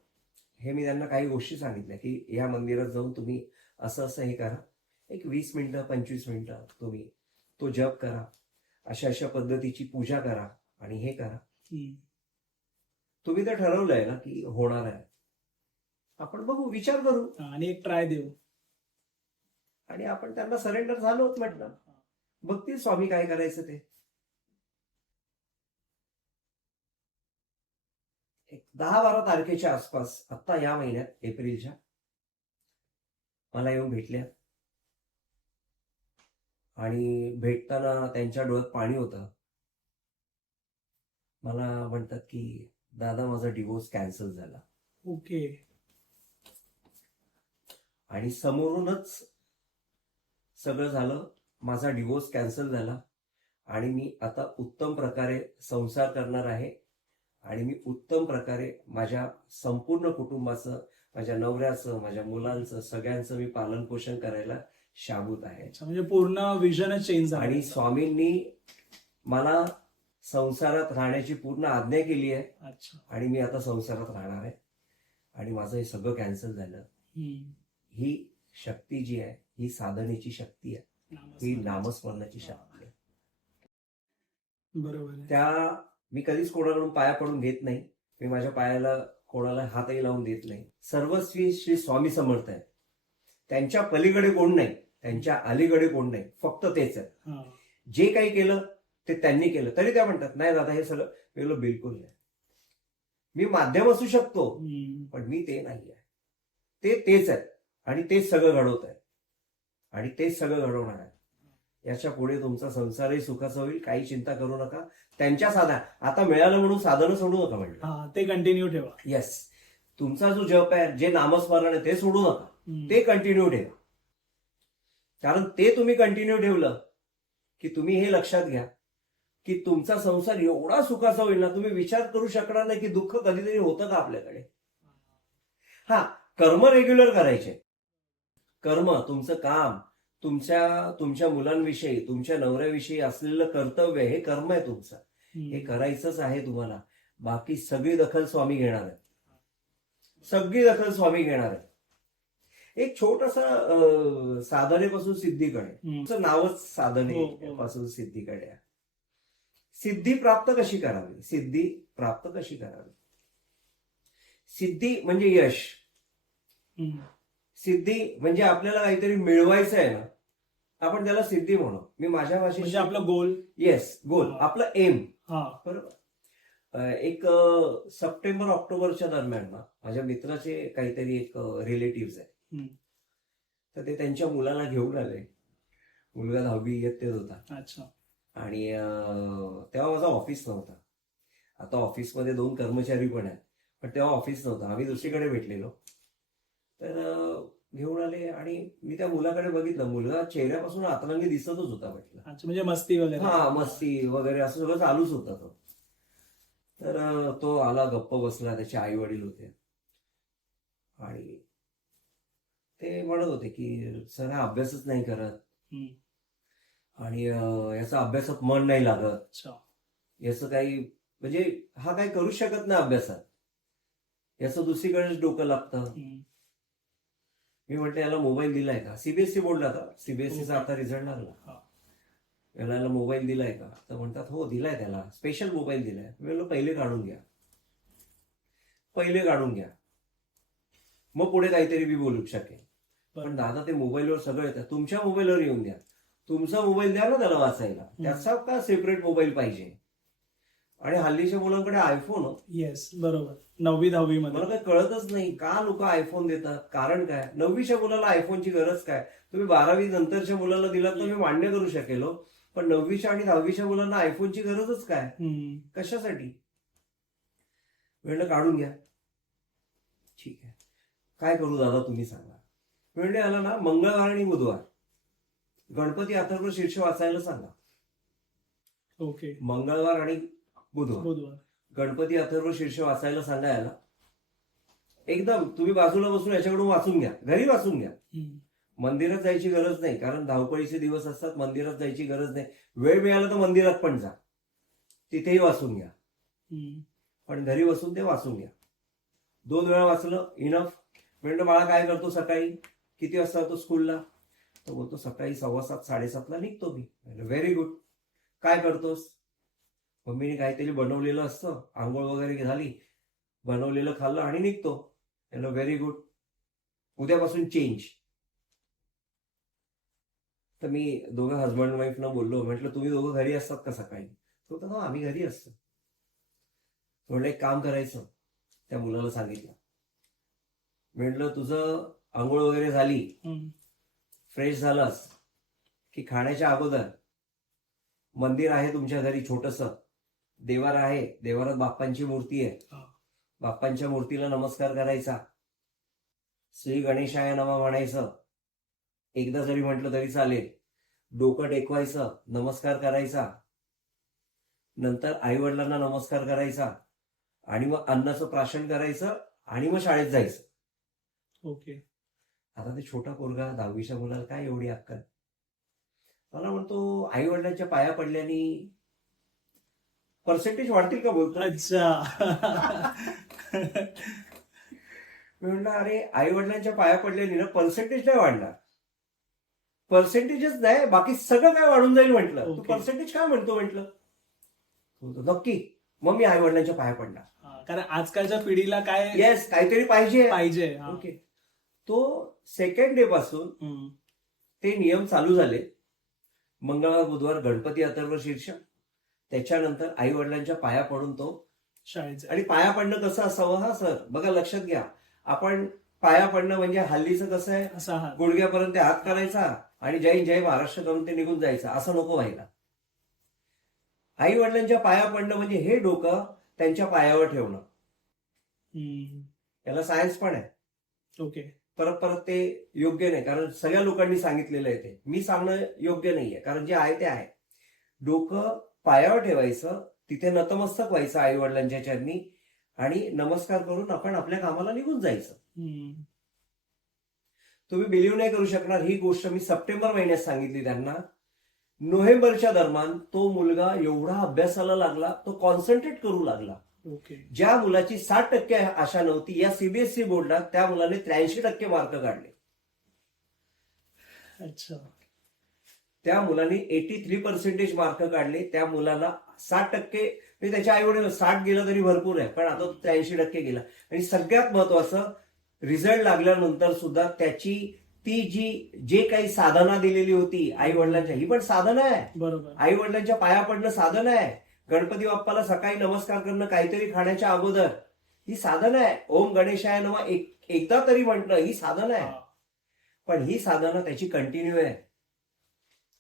हे मी त्यांना काही गोष्टी सांगितल्या की या मंदिरात जाऊन तुम्ही असं असं हे करा, एक 20 मिनिटं 25 मिनिटं तुम्ही तो जप करा, अशा अशा पद्धतीची पूजा करा आणि हे करा. तुम्ही तर ठरवलंय ना की होणार आहे, आपण बघू, विचार करू आणि एक ट्राय देऊ. आणि आपण त्यांना सरेंडर झालोच म्हटलं. बघतील स्वामी काय करायचं ते. एक 10-12 तारखेच्या आसपास, आता या महिन्यात एप्रिलच्या, मला येऊन भेटल्या आणि भेटताना त्यांच्या डोळ्यात पाणी होतं. मला म्हणतात की दादा माझा डिवोर्स कॅन्सल झाला. ओके. आणि समोरूनच सगळं झालं, माझा डिवोर्स कॅन्सल झाला आणि मी आता उत्तम प्रकारे संसार करणार आहे आणि मी उत्तम प्रकारे माझ्या संपूर्ण कुटुंबाचं, माझ्या नवऱ्याचं, माझ्या मुलांचं, सगळ्यांचं मी पालन पोषण करायला शाबूत आहे. म्हणजे पूर्ण विजनच चेंज झालं. आणि स्वामींनी मला संसारात राहण्याची पूर्ण आज्ञा केली आहे. अच्छा. आणि मी आता संसारात राहणार आहे आणि माझं हे सगळं कॅन्सल झालं. ही शक्ती जी आहे ही साधनेची शक्ती आहे, ही नामस्मरणाची शक्ती आहे. बरोबर. त्या मी कधीच कोणाकडून पाया पडून घेत नाही, मी माझ्या पायाला कोणाला हातही लावून देत नाही. सर्वस्वी श्री स्वामी समर्थ आहे, त्यांच्या पलीकडे कोण नाही, त्यांच्या अलीकडे कोण नाही, फक्त तेच आहे. जे काही केलं ते त्यांनी केलं. तरी त्या म्हणतात नाही दादा हे सगळं वेगळं, बिलकुल नाही. मी माध्यम असू शकतो पण मी ते नाही आहे, ते तेच आहे आणि तेच सगळं घडवत आहे आणि तेच सगळं घडवणार आहे. याच्या पुढे तुमचा संसारही सुखाचा होईल, काही चिंता करू नका. त्यांच्या साधना आता मिळालं म्हणून साधनं सोडू नका म्हटलं, ते कंटिन्यू ठेवा. येस, तुमचा जो जप आहे, जे नामस्मरण आहे ते सोडू नका, ते कंटिन्यू ठेवा. कारण ते तुम्ही कंटिन्यू ठेवलं की तुम्ही हे लक्षात घ्या की तुमचा संसार एवढा सुखाचा होईल ना, तुम्ही विचार करू शकणार नाही की दुःख कधीतरी होतं का आपल्याकडे. हा, कर्म रेग्युलर करायचे. कर्म, तुमचं काम, तुमच्या मुलांविषयी, तुमच्या नवऱ्याविषयी असलेलं कर्तव्य, हे कर्म आहे तुमचं, हे करायचंच आहे तुम्हाला. बाकी सगळी दखल स्वामी घेणार आहे, सगळी दखल स्वामी घेणार आहे. एक छोटंसं साधनेपासून सिद्धीकडे, तुमचं नावच साधनेपासून सिद्धीकडे आहे. सिद्धी प्राप्त कशी करावी, सिद्धी प्राप्त कशी करावी. सिद्धी म्हणजे यश, सिद्धी म्हणजे आपल्याला काहीतरी मिळवायचं आहे ना, आपण त्याला सिद्धी म्हणू. मी माझ्या भाषेत म्हणजे आपलं गोल. येस, गोल, आपलं एम. बरोबर. एक सप्टेंबर ऑक्टोबरच्या दरम्यान ना, माझ्या मित्राचे काहीतरी एक रिलेटिव्ह आहे, तर ते त्यांच्या मुलाला घेऊन आले. मुलगा 10वी इयत्तेत होता. अच्छा. आणि तेव्हा माझा ऑफिस नव्हता. आता ऑफिसमध्ये 2 कर्मचारी पण आहेत, पण तेव्हा ऑफिस नव्हतं, आम्ही दुसरीकडे भेटलेलो. तर घेऊन आले आणि मी त्या मुलाकडे बघितलं, मुलगा चेहऱ्यापासून आतरंगी दिसतच होता म्हटलं. म्हणजे मस्ती वगैरे. हा, मस्ती वगैरे असं सगळं चालूच होता तो. तर तो आला, गप्प बसला, त्याचे आई वडील होते आणि ते म्हणत होते की सर हा अभ्यासच नाही करत आणि याचा अभ्यासात मन नाही लागत, याचं काही म्हणजे हा काही करू शकत नाही अभ्यासात, याचं दुसरीकडेच डोकं लागतं. मी म्हटलं याला मोबाईल दिलाय का, सीबीएसई बोर्डला आता, सीबीएसईचा आता रिझल्ट लागला, याला मोबाईल दिलाय का, तर म्हणतात हो दिलाय, त्याला स्पेशल मोबाईल दिलाय. मी म्हणलं पहिले काढून घ्या, पहिले काढून घ्या, मग पुढे काहीतरी मी बोलू शकेन. पण दादा ते मोबाईलवर सगळं येतं, तुमच्या मोबाईलवर येऊन द्या, तुमचा मोबाईल द्या ना त्याला वाचायला, त्याचा का सेपरेट मोबाईल पाहिजे. आणि हल्लीच्या मुलांकडे आयफोन. येस, बरोबर. 9वी-10वी मध्ये मला काही कळतच नाही का लोक आयफोन देतात, कारण काय. 9वीच्या मुलाला आयफोनची गरज काय, तुम्ही 12वी नंतरच्या मुलाला दिला तर मी मान्य करू शकेल, पण 9वीच्या आणि 10वीच्या मुलांना आयफोनची गरजच काय, कशासाठी. वेळ काढून घ्या. ठीक आहे, काय करू दादा तुम्ही सांगा. म्हणजे आला ना मंगळवार आणि बुधवार गणपती अथर्व शीर्ष वाचायला सांगा. ओके. मंगळवार आणि बुधवार बुधवार. गणपती अथर्व शीर्ष वाचायला सांगा याला. एकदम तुम्ही बाजूला बसून याच्याकडून वाचून घ्या, घरी वाचून घ्या. हम्म. मंदिरात जायची गरज नाही, कारण धावपळीचे दिवस असतात, मंदिरात जायची गरज नाही. वेळ मिळाला तर मंदिरात पण जा, तिथेही वाचून घ्या. हम्म. पण घरी बसून ते वाचून घ्या. 2 वेळा वाचलं इनफ. म्हणजे मला काय करतो सकाळी, किती वाजता जातो स्कूलला? तो बोलतो सकाळी 7:15 7:30 निघतो मी. Very good. काय करतोस? मम्मीने काहीतरी बनवलेलं असतं, आंघोळ वगैरे झाली, बनवलेलं खाल्लं आणि निघतो. Very good. उद्यापासून चेंज. तर मी दोघं हजबंड वाईफना बोललो, म्हटलं तुम्ही दोघं घरी असतात का सकाळी? तो म्हणतो आम्ही घरी असतो. म्हटलं एक काम करायचं, त्या मुलाला सांगितलं, म्हटलं तुझं आंघोळ वगैरे झाली, हम्म. फ्रेश झालास की खाण्याच्या अगोदर मंदिर आहे तुमच्या घरी छोटंसं, देवार आहे, देवारात बाप्पांची मूर्ती आहे, हा. बाप्पांच्या मूर्तीला नमस्कार करायचा, श्री गणेशाय नमः म्हणायचं. एकदा जरी म्हटलं तरी चालेल. डोकं टेकवायचं, नमस्कार करायचा, नंतर आई वडिलांना नमस्कार करायचा आणि मग अन्नाचं प्राशन करायचं आणि मग शाळेत जायचं. ओके. आता ते छोटा पोरगा 10वीच्या मुलाला काय एवढी अक्कल? मला म्हणतो आई वडिलांच्या पाया पडल्याने पर्सेंटेज वाढतील का बोलतो. अच्छा. मी म्हणलं अरे आई वडिलांच्या पाया पडल्याने ना पर्सेंटेज नाही वाढणार. पर्सेंटेजच नाही, बाकी सगळं काय वाढून जाईल म्हटलं. तू Okay. पर्सेंटेज काय म्हणतो म्हटलं. नक्की. मग मी आई वडिलांच्या पाया पडणार. हा, कारण आजकालच्या पिढीला काय येस, काहीतरी पाहिजे. पाहिजे. हा. ओके. तो सेकंड डे पासून हम्म. ते नियम चालू झाले. मंगळवार बुधवार गणपती अथर्व शीर्ष, त्याच्यानंतर आई वडिलांच्या पाया पडून तो. शाळेत. आणि पाया पडणं कसं असावं? हा सर बघा लक्षात घ्या, आपण पाया पडणं म्हणजे हल्लीचं कसं आहे, असा हा. गुडघ्यापर्यंत हात करायचा आणि जय जय महाराष्ट्र करून ते निघून जायचं, असं नको व्हायला. आई वडिलांच्या पाया पडणं म्हणजे हे डोकं त्यांच्या पायावर ठेवणं. हम्म. याला सायन्स पण आहे. ओके. परत परत ते योग्य नाही, कारण सगळ्या लोकांनी सांगितलेलं आहे ते. मी सांगणं योग्य नाहीये, कारण जे आहे ते आहे. डोकं पायावर ठेवायचं, तिथे नतमस्तक व्हायचं आई वडिलांच्या चरणी आणि नमस्कार करून आपण आपल्या कामाला निघून जायचं. हम्म. तुम्ही बिलीव्ह नाही करू शकणार, ही गोष्ट मी सप्टेंबर महिन्यात सांगितली त्यांना. नोव्हेंबरच्या दरम्यान तो मुलगा एवढा अभ्यासाला लागला, तो कॉन्सन्ट्रेट करू लागला. ओके. ज्या मुलाची 60% आशा नव्हती, या सीबीएसई बोर्डात त्या मुलाने 83% मार्क काढले. अच्छा. त्या मुलाने 83% मार्क काढले. त्या मुलाला 60%, म्हणजे त्याच्या आई वडील 60 गेलं तरी भरपूर आहे, पण आता 83% गेला. आणि सगळ्यात महत्वाचं, रिझल्ट लागल्यानंतर सुद्धा त्याची ती जे काही साधना दिलेली होती आई वडिलांच्या, ही पण साधना आहे. बरोबर. आई वडिलांच्या पाया पडणं साधन आहे. गणपती बाप्पाला सकाळी नमस्कार करणं काहीतरी खाण्याच्या अगोदर, ही साधन आहे. ओम गणेशाय नमः एकदा तरी म्हटलं, ही साधन आहे. हा. पण ही साधना त्याची कंटिन्यू आहे.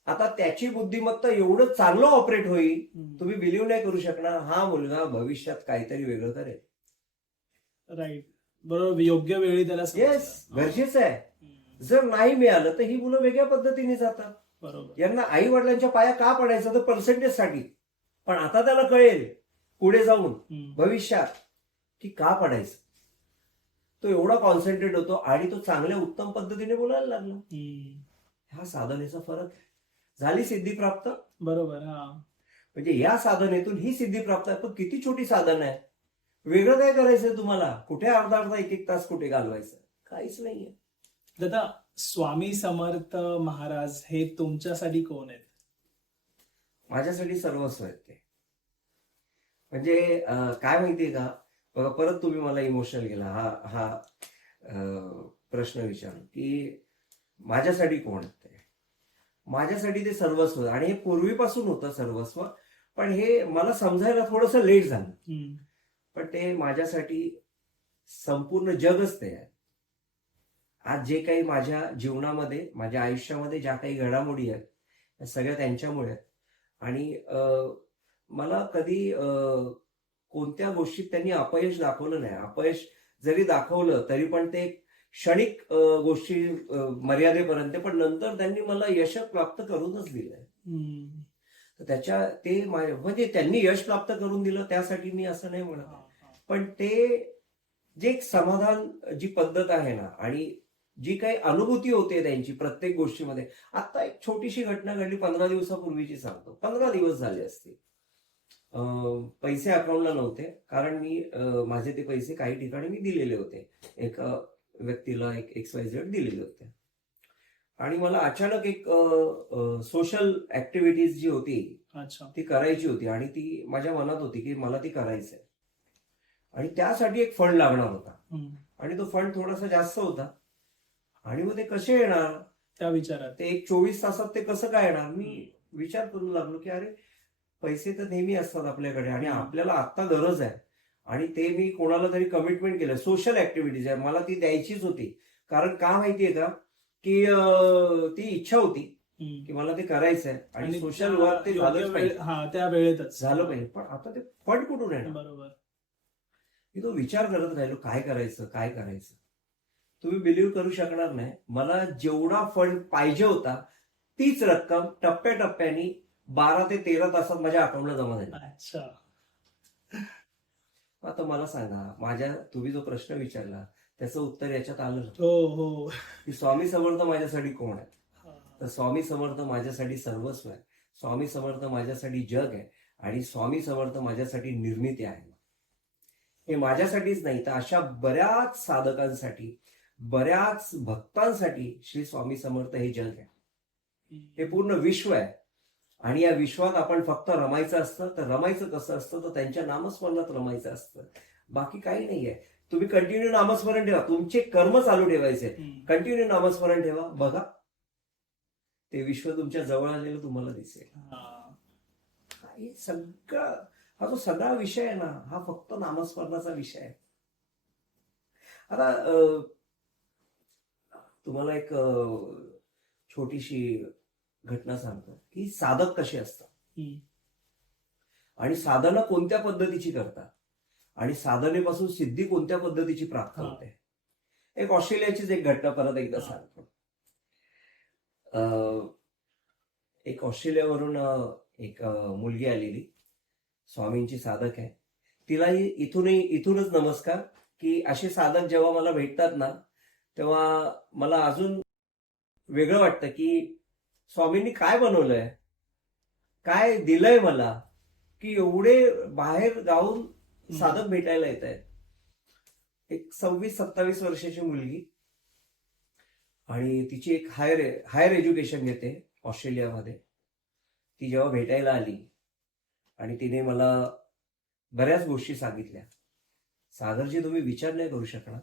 आता त्याची बुद्धिमत्ता एवढं चांगलं ऑपरेट होईल, हम्म. तुम्ही बिलीव्ह नाही करू शकणार. हा मुलगा भविष्यात काहीतरी वेगळं करेल. राईट. बरोबर. योग्य वेळी त्याला येस, समजतं. गरजेचं आहे. हम्म. जर नाही मिळालं तर ही मुलं वेगळ्या पद्धतीने जातात. बरोबर. यांना आई वडिलांच्या पाया का पडायचं? तर पर्सेंटेजसाठी. पण आता त्याला कळेल पुढे जाऊन हम्म. भविष्यात की का पडायचं. तो एवढा कॉन्सन्ट्रेट होतो आणि तो चांगल्या उत्तम पद्धतीने बोलायला लागला. हम्म. हा साधनेचा फरक आहे. झाली सिद्धी प्राप्त. बरोबर. हा. म्हणजे या साधनेतून ही सिद्धी प्राप्त आहे. पण किती छोटी साधन आहे. वेगळं काय करायचंय तुम्हाला? कुठे अर्धा अर्धा 1-1 तास कुठे घालवायचं? काहीच नाहीये. दादा, स्वामी समर्थ महाराज हे तुमच्यासाठी कोण आहेत? माझ्यासाठी सर्वस्व आहेत ते. म्हणजे काय माहितीये का, बघा परत तुम्ही मला इमोशनल केला हा प्रश्न विचारून की माझ्यासाठी कोण आहेत ते. माझ्यासाठी ते सर्वस्व, आणि हे पूर्वीपासून होतं सर्वस्व, पण हे मला समजायला थोडंसं लेट झालं. हम्म. पण ते माझ्यासाठी संपूर्ण जगच ते आहे. आज जे काही माझ्या जीवनामध्ये, माझ्या आयुष्यामध्ये ज्या काही घडामोडी आहेत, त्या सगळ्या त्यांच्यामुळे आहेत. आणि मला कधी कोणत्या गोष्टीत त्यांनी अपयश दाखवलं नाही. अपयश जरी दाखवलं तरी पण ते क्षणिक गोष्टी मर्यादेपर्यंत, पण नंतर त्यांनी मला यश प्राप्त करूनच दिलंय. हम्म. तर म्हणजे त्यांनी यश प्राप्त करून दिलं त्यासाठी मी असं नाही म्हणत, पण ते जे एक समाधान, जी पद्धत आहे ना, आणि जी काही अनुभूती होते त्यांची प्रत्येक गोष्टीमध्ये. आता एक छोटीशी घटना घडली 15 दिवसापूर्वीची सांगतो. 15 दिवस झाले असतील. पैसे अकाउंटला नव्हते, कारण मी माझे ते पैसे काही ठिकाणी मी दिलेले होते. एका व्यक्तीला एक XYZ दिलेले होते. आणि मला अचानक एक सोशल ऍक्टिव्हिटीज जी होती अच्छा. ती करायची होती, आणि ती माझ्या मनात होती की मला ती करायची आहे. आणि त्यासाठी एक फंड लागणार होता, हम्म. आणि तो फंड थोडासा जास्त होता. आणि मग ते कसे येणार, त्या विचारात ते एक 24 तासात ते कसं काय येणार. मी विचार करू लागलो की अरे, पैसे तर नेहमी असतात आपल्याकडे, आणि आपल्याला आत्ता गरज आहे. आणि ते मी कोणाला तरी कमिटमेंट केलं, सोशल ऍक्टिव्हिटीज आहे, मला ती द्यायचीच होती. कारण का माहितीये का, की ती इच्छा होती की मला ते करायचं आहे, आणि सोशल वर्क ते झालंच पाहिजे, त्या वेळेतच झालं पाहिजे. पण आता ते फंड कुठून येणार. बरोबर. मी तो विचार करत राहिलो, काय करायचं काय करायचं. तुम्ही बिलीव्ह करू शकणार नाही, मला जेवढा फंड पाहिजे होता तीच रक्कम टप्प्याटप्प्याने 12 ते 13 तासात माझ्या अकाउंटला जमा झाली. अच्छा. आता मला सांगा, तुम्ही जो प्रश्न विचारला त्याचं उत्तर याच्यात आलं ना, हो हो. की स्वामी समर्थ माझ्यासाठी कोण आहे. तर स्वामी समर्थ माझ्यासाठी सर्वस्व आहे. स्वामी समर्थ माझ्यासाठी जग आहे, आणि स्वामी समर्थ माझ्यासाठी निर्मिती आहे. हे माझ्यासाठीच नाही, तर अशा बऱ्याच साधकांसाठी, बऱ्याच भक्तांसाठी श्री स्वामी समर्थ हे जग आहे, हे पूर्ण विश्व आहे. आणि या विश्वात आपण फक्त रमायचं असतं. तर रमायचं कसं असतं, तर त्यांच्या नामस्मरणात रमायचं असतं, बाकी काही नाहीये. तुम्ही कंटिन्यू नामस्मरण ठेवा, तुमचे कर्म चालू ठेवायचे, कंटिन्यू नामस्मरण ठेवा, बघा ते विश्व तुमच्या जवळ आलेलं तुम्हाला दिसेल. हे सगळं, हा जो सगळा विषय आहे ना, हा फक्त नामस्मरणाचा विषय आहे. आता तुम्हाला एक छोटीशी घटना सांगतो की साधक कसे असतात, आणि साधना कोणत्या पद्धतीची करतात, आणि साधनेपासून सिद्धी कोणत्या पद्धतीची प्राप्त होते. एक ऑस्ट्रेलियाचीच एक घटना परत एकदा सांगतो. एक ऑस्ट्रेलियावरून एक मुलगी आलेली, स्वामींची साधक आहे. तिलाही इथूनच नमस्कार, की असे साधक जेव्हा मला भेटतात ना, तेव्हा मला अजून वेगळं वाटतं की स्वामींनी काय बनवलंय, काय दिलंय मला, की एवढे बाहेर गावून साधक भेटायला येत आहेत. एक 26-27 वर्षाची मुलगी, आणि तिची एक हायर एज्युकेशन घेते ऑस्ट्रेलियामध्ये. ती जेव्हा भेटायला आली, आणि तिने मला बऱ्याच गोष्टी सांगितल्या. सागरजी, तुम्ही विचार नाही करू शकणार,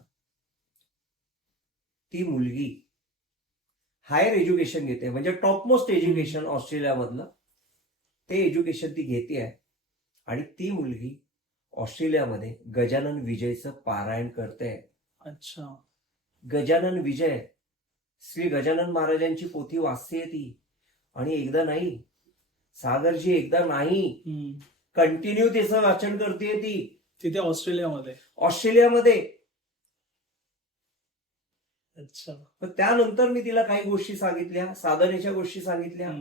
ती मुलगी हायर एज्युकेशन घेते, म्हणजे टॉपमोस्ट एज्युकेशन ऑस्ट्रेलियामधलं ते एज्युकेशन ती घेते आहे. आणि ती मुलगी ऑस्ट्रेलियामध्ये गजानन विजयचं पारायण करते. अच्छा. गजानन विजय, श्री गजानन महाराजांची पोथी वाचते ती, आणि एकदा नाही सागरजी, एकदा नाही, कंटिन्यू त्याचं वाचन करते ती तिथे ऑस्ट्रेलियामध्ये. अच्छा. त्यानंतर मी तिला काही गोष्टी सांगितल्या, साधनेच्या गोष्टी सांगितल्या.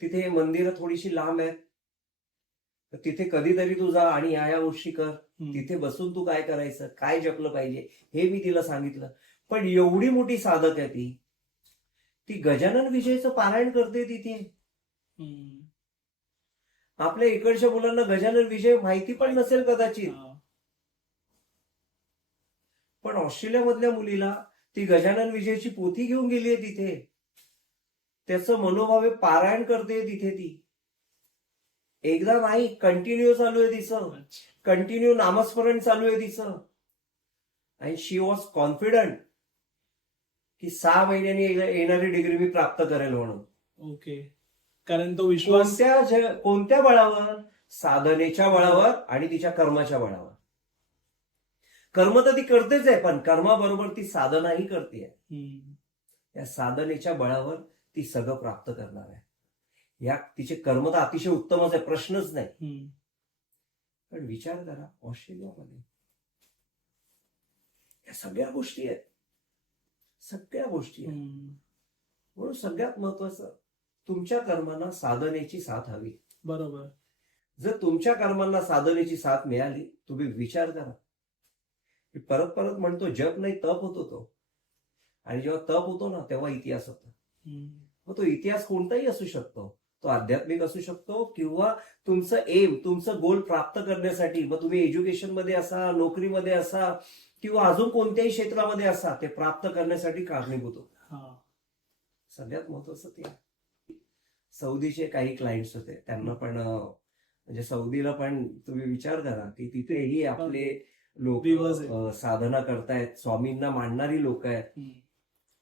तिथे मंदिरं थोडीशी लांब आहेत, तर तिथे कधीतरी तू जा आणि ह्या गोष्टी कर. तिथे बसून तू काय करायचं, काय जपलं पाहिजे, हे मी तिला सांगितलं. पण एवढी मोठी साधक आहे ती गजानन विजयचं पारायण करते तिथे. आपल्या इकडच्या मुलांना गजानन विजय माहिती पण नसेल कदाचित, पण ऑस्ट्रेलियामधल्या मुलीला ती गजानन विजयची पोथी घेऊन गेलीये तिथे. त्याचं मनोभावे पारायण करते तिथे ती. एकदा नाही, कंटिन्यू चालू आहे तिचं, कंटिन्यू नामस्मरण चालू आहे तिचं. आणि शी वॉज कॉन्फिडंट की 6 महिन्यांनी येणारी डिग्री मी प्राप्त करेल म्हणून. ओके. कारण तो विश्वास कोणत्या बळावर, साधनेच्या बळावर आणि तिच्या कर्माच्या बळावर. कर्म तर ती करतेच आहे, पण कर्माबरोबर ती साधनाही करते. या साधनेच्या बळावर ती सगळं प्राप्त करणार आहे. या तिचे कर्म तर अतिशय उत्तमच आहे, प्रश्नच नाही. पण विचार करा, ऑस्ट्रेलियामध्ये या सगळ्या गोष्टी आहेत. सगळ्या गोष्टी आहेत. हम्म. म्हणून सगळ्यात महत्वाचं, तुमच्या कर्मांना साधनेची साथ हवी. बरोबर. जर तुमच्या कर्मांना साधनेची साथ मिळाली, तुम्ही विचार करा. मी परत परत म्हणतो, जप नाही तप होतो तो. आणि जेव्हा तप होतो ना, तेव्हा इतिहास होतो. हम्म. मग तो इतिहास कोणताही असू शकतो. तो आध्यात्मिक असू शकतो किंवा तुमचं एम, तुमचं गोल प्राप्त करण्यासाठी, मग तुम्ही एज्युकेशनमध्ये असा, नोकरीमध्ये असा किंवा अजून कोणत्याही क्षेत्रामध्ये असा, ते प्राप्त करण्यासाठी कारणीभूत होतो. हा. सगळ्यात महत्वाचं ते आहे. सौदीचे काही क्लायंट्स होते, त्यांना पण म्हणजे सौदीला पण तुम्ही विचार करा की तिथेही आपले लोक दिवस आहेत. साधना करतायत, स्वामींना मानणारी लोक आहेत. हम्म.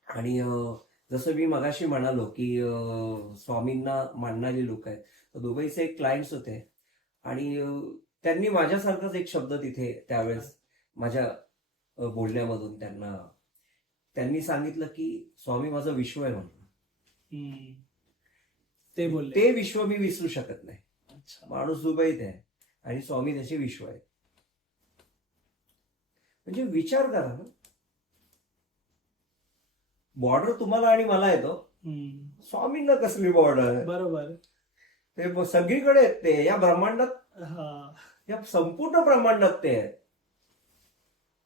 आणि जसं मी मगाशी म्हणालो की स्वामींना मानणारी लोक आहेत, तर दुबईचे एक क्लायंट्स होते आणि त्यांनी माझ्यासारखाच एक शब्द तिथे त्यावेळेस माझ्या बोलण्यामधून त्यांनी सांगितलं की स्वामी माझं विश्व आहे म्हणून. हम्म. ते बोलले. ते विश्व मी विसरू शकत नाही. अच्छा. माणूस दुबईत आहे आणि स्वामी त्याचे विश्व आहे. म्हणजे विचार करा ना, बॉर्डर तुम्हाला आणि मला येतो, हम्म. स्वामींना कसली बॉर्डर आहे? बरोबर. ते सगळीकडे आहेत, ते या ब्रह्मांडात, हा. या संपूर्ण ब्रह्मांडात ते आहेत.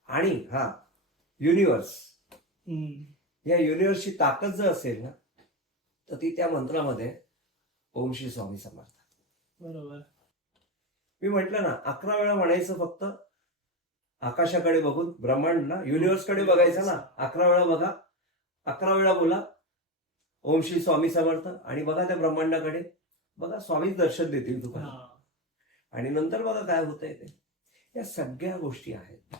आणि हा युनिव्हर्स, हम्म. या युनिव्हर्सची ताकद जर असेल ना, तर ती त्या मंत्रामध्ये ओम श्री स्वामी समर्थ. बरोबर. मी म्हटलं ना, 11 वेळा म्हणायचं फक्त आकाशाकडे बघून, ब्रह्मांडला, युनिव्हर्सकडे बघायचं ना, 11 वेळा बघा, 11 वेळा बोला ओम श्री स्वामी समर्थ, आणि बघा त्या ब्रह्मांडाकडे, बघा स्वामीच दर्शन देतील तुम्हाला. हा. आणि नंतर बघा काय होतंय ते. या सगळ्या गोष्टी आहेत.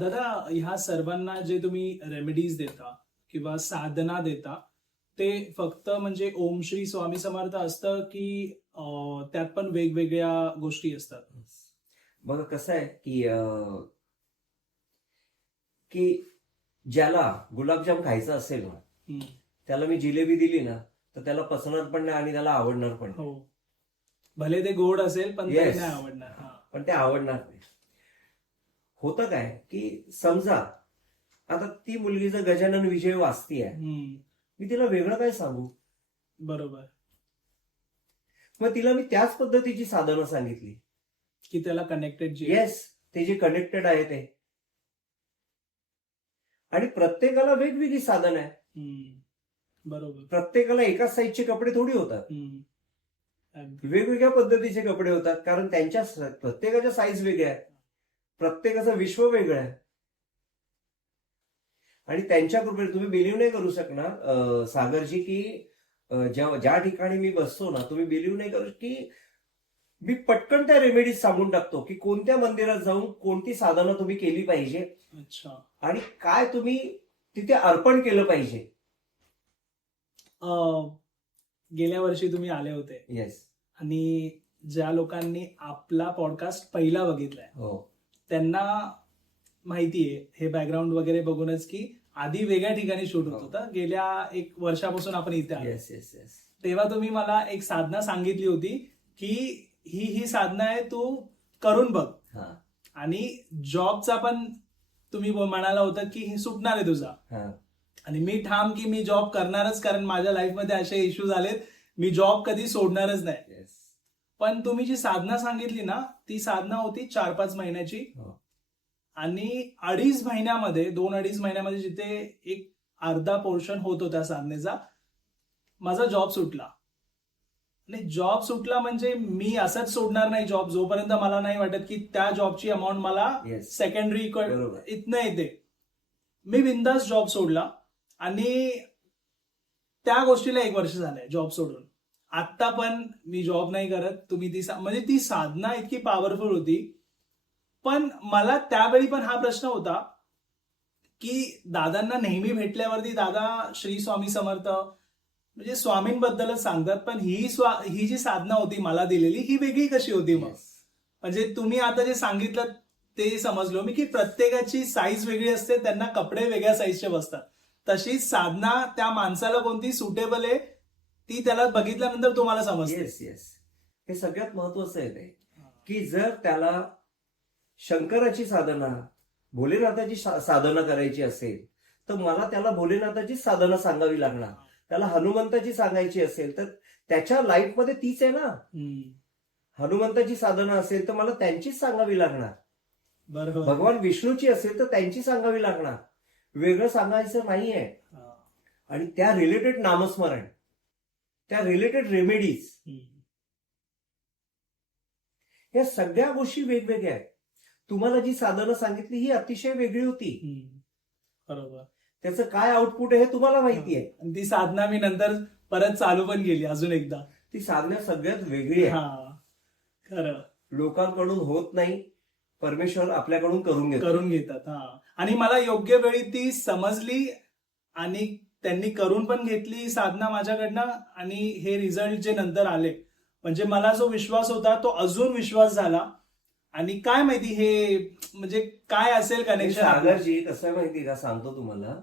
दादा, ह्या सर्वांना जे तुम्ही रेमेडीज देता किंवा साधना देता, ते फक्त म्हणजे ओम श्री स्वामी समर्थ असतं की त्यात पण वेगवेगळ्या गोष्टी असतात? बघा कसं आहे की ज्याला गुलाबजाम खायचं असेल ना, हम्म. त्याला मी जिलेबी दिली ना, तर त्याला पचणार पण नाही आणि त्याला आवडणार पण नाही. हो. भले ते गोड असेल पण ते Yes. नाही आवडणार. हा. पण ते आवडणार नाही. होतं काय की समजा आता ती मुलगी जर गजानन विजय वाचती आहे, हम्म. मी तिला वेगळं काय सांगू? बरोबर. मग तिला मी त्याच पद्धतीची साधनं सांगितली. की त्याला कनेक्टेड जे. येस, ते जे कनेक्टेड आहे ते. आणि प्रत्येकाला वेगवेगळी साधन आहे. हम्म. बरोबर. प्रत्येकाला एकाच साईजचे कपडे थोडी होतात. हम्म. अगदी. वेगवेगळ्या पद्धतीचे कपडे होतात, कारण त्यांच्या प्रत्येकाच्या साईज वेगळ्या आहेत, प्रत्येकाचं विश्व वेगळं आहे. आणि त्यांच्या कृपेने तुम्ही बिलीव्ह नाही करू शकणार सागरजी की ज्या ठिकाणी मी बसतो ना, तुम्ही बिलीव्ह नाही करू की मी पटकन त्या रेमेडीज सांगून टाकतो की कोणत्या मंदिरात जाऊन कोणती साधना तुम्ही केली पाहिजे अच्छा. आणि काय तुम्ही तिथे अर्पण केलं पाहिजे. गेल्या वर्षी तुम्ही आले होते येस. आणि ज्या लोकांनी आपला पॉडकास्ट पहिला बघितलाय हो. त्यांना माहितीये हे बॅकग्राऊंड वगैरे बघूनच की आधी वेगळ्या ठिकाणी शूट होत हो. होतं. गेल्या 1 वर्षापासून आपण इथे आलो. Yes yes yes. तेव्हा तुम्ही मला एक साधना सांगितली होती की ही साधना आहे, तू करून बघ. हा आणि जॉबचा पण तुम्ही म्हणाला होता की हे सुटणार आहे तुझा. हा. आणि मी ठाम की मी जॉब करणारच, कारण माझ्या लाईफमध्ये असे इश्यूज आलेत, मी जॉब कधी सोडणारच नाही. येस. पण तुम्ही जी साधना सांगितली ना, ती साधना होती 4-5 महिन्याची. हो. आणि 2.5 महिन्यामध्ये 2-2.5 महिन्यामध्ये जिथे एक अर्धा पोर्शन होतो त्या साधनेचा, माझा जॉब सुटला. आणि जॉब सुटला म्हणजे मी असंच सोडणार नाही जॉब, जोपर्यंत मला नाही वाटत की त्या जॉबची अमाऊंट मला Yes. सेकंडरी बरोबर. इथनं येते. मी बिंदास जॉब सोडला आणि त्या गोष्टीला 1 वर्ष झालंय जॉब सोडून. आत्ता पण मी जॉब नाही करत. तुम्ही म्हणजे ती साधना इतकी पॉवरफुल होती. पण मला त्यावेळी पण हा प्रश्न होता की दादांना नेहमी भेटल्यावरती दादा श्री स्वामी समर्थ म्हणजे स्वामींबद्दलच सांगतात, पण ही जी साधना होती मला दिलेली, ही वेगळी कशी होती मग? Yes. म्हणजे तुम्ही आता जे सांगितलं ते समजलो मी की प्रत्येकाची साईज वेगळी असते, त्यांना कपडे वेगळ्या साईजचे बसतात. तशी साधना त्या माणसाला कोणती सुटेबल आहे ती त्याला बघितल्यानंतर तुम्हाला समजते. Yes yes. हे सगळ्यात महत्वाचं आहे ते की जर त्याला शंकराची साधना, भोलेनाथाची साधना करायची असेल, तर मला त्याला भोलेनाथाची साधना सांगावी लागणार. त्याला हनुमंताची सांगायची असेल तर त्याच्या लाईफमध्ये तीच आहे ना. हनुमंताची साधना असेल तर मला त्यांचीच सांगावी लागणार. बरोबर. भगवान विष्णूची असेल तर त्यांची सांगावी लागणार. वेगळं सांगायचं नाहीये. आणि त्या रिलेटेड नामस्मरण, त्या रिलेटेड रेमेडीज, या सगळ्या गोष्टी वेगवेगळ्या आहेत. तुम्हाला जी साधनं सांगितली ही अतिशय वेगळी होती. बरोबर. त्याचं काय आउटपुट आहे हे तुम्हाला माहिती आहे. आणि ती साधना मी नंतर परत चालू पण केली अजून एकदा. ती साधना सगळ्यात वेगळी आहे. खरं. लोकांकडून होत नाही, परमेश्वर आपल्याकडून करून घेतात. आणि मला योग्य वेळी ती समजली आणि त्यांनी करून पण घेतली साधना माझ्याकडनं, आणि हे रिझल्ट जे नंतर आले, म्हणजे मला जो विश्वास होता तो अजून विश्वास झाला. आणि काय माहिती हे म्हणजे काय असेल कनेक्शन. सागरजी कसं आहे माहिती का, सांगतो तुम्हाला.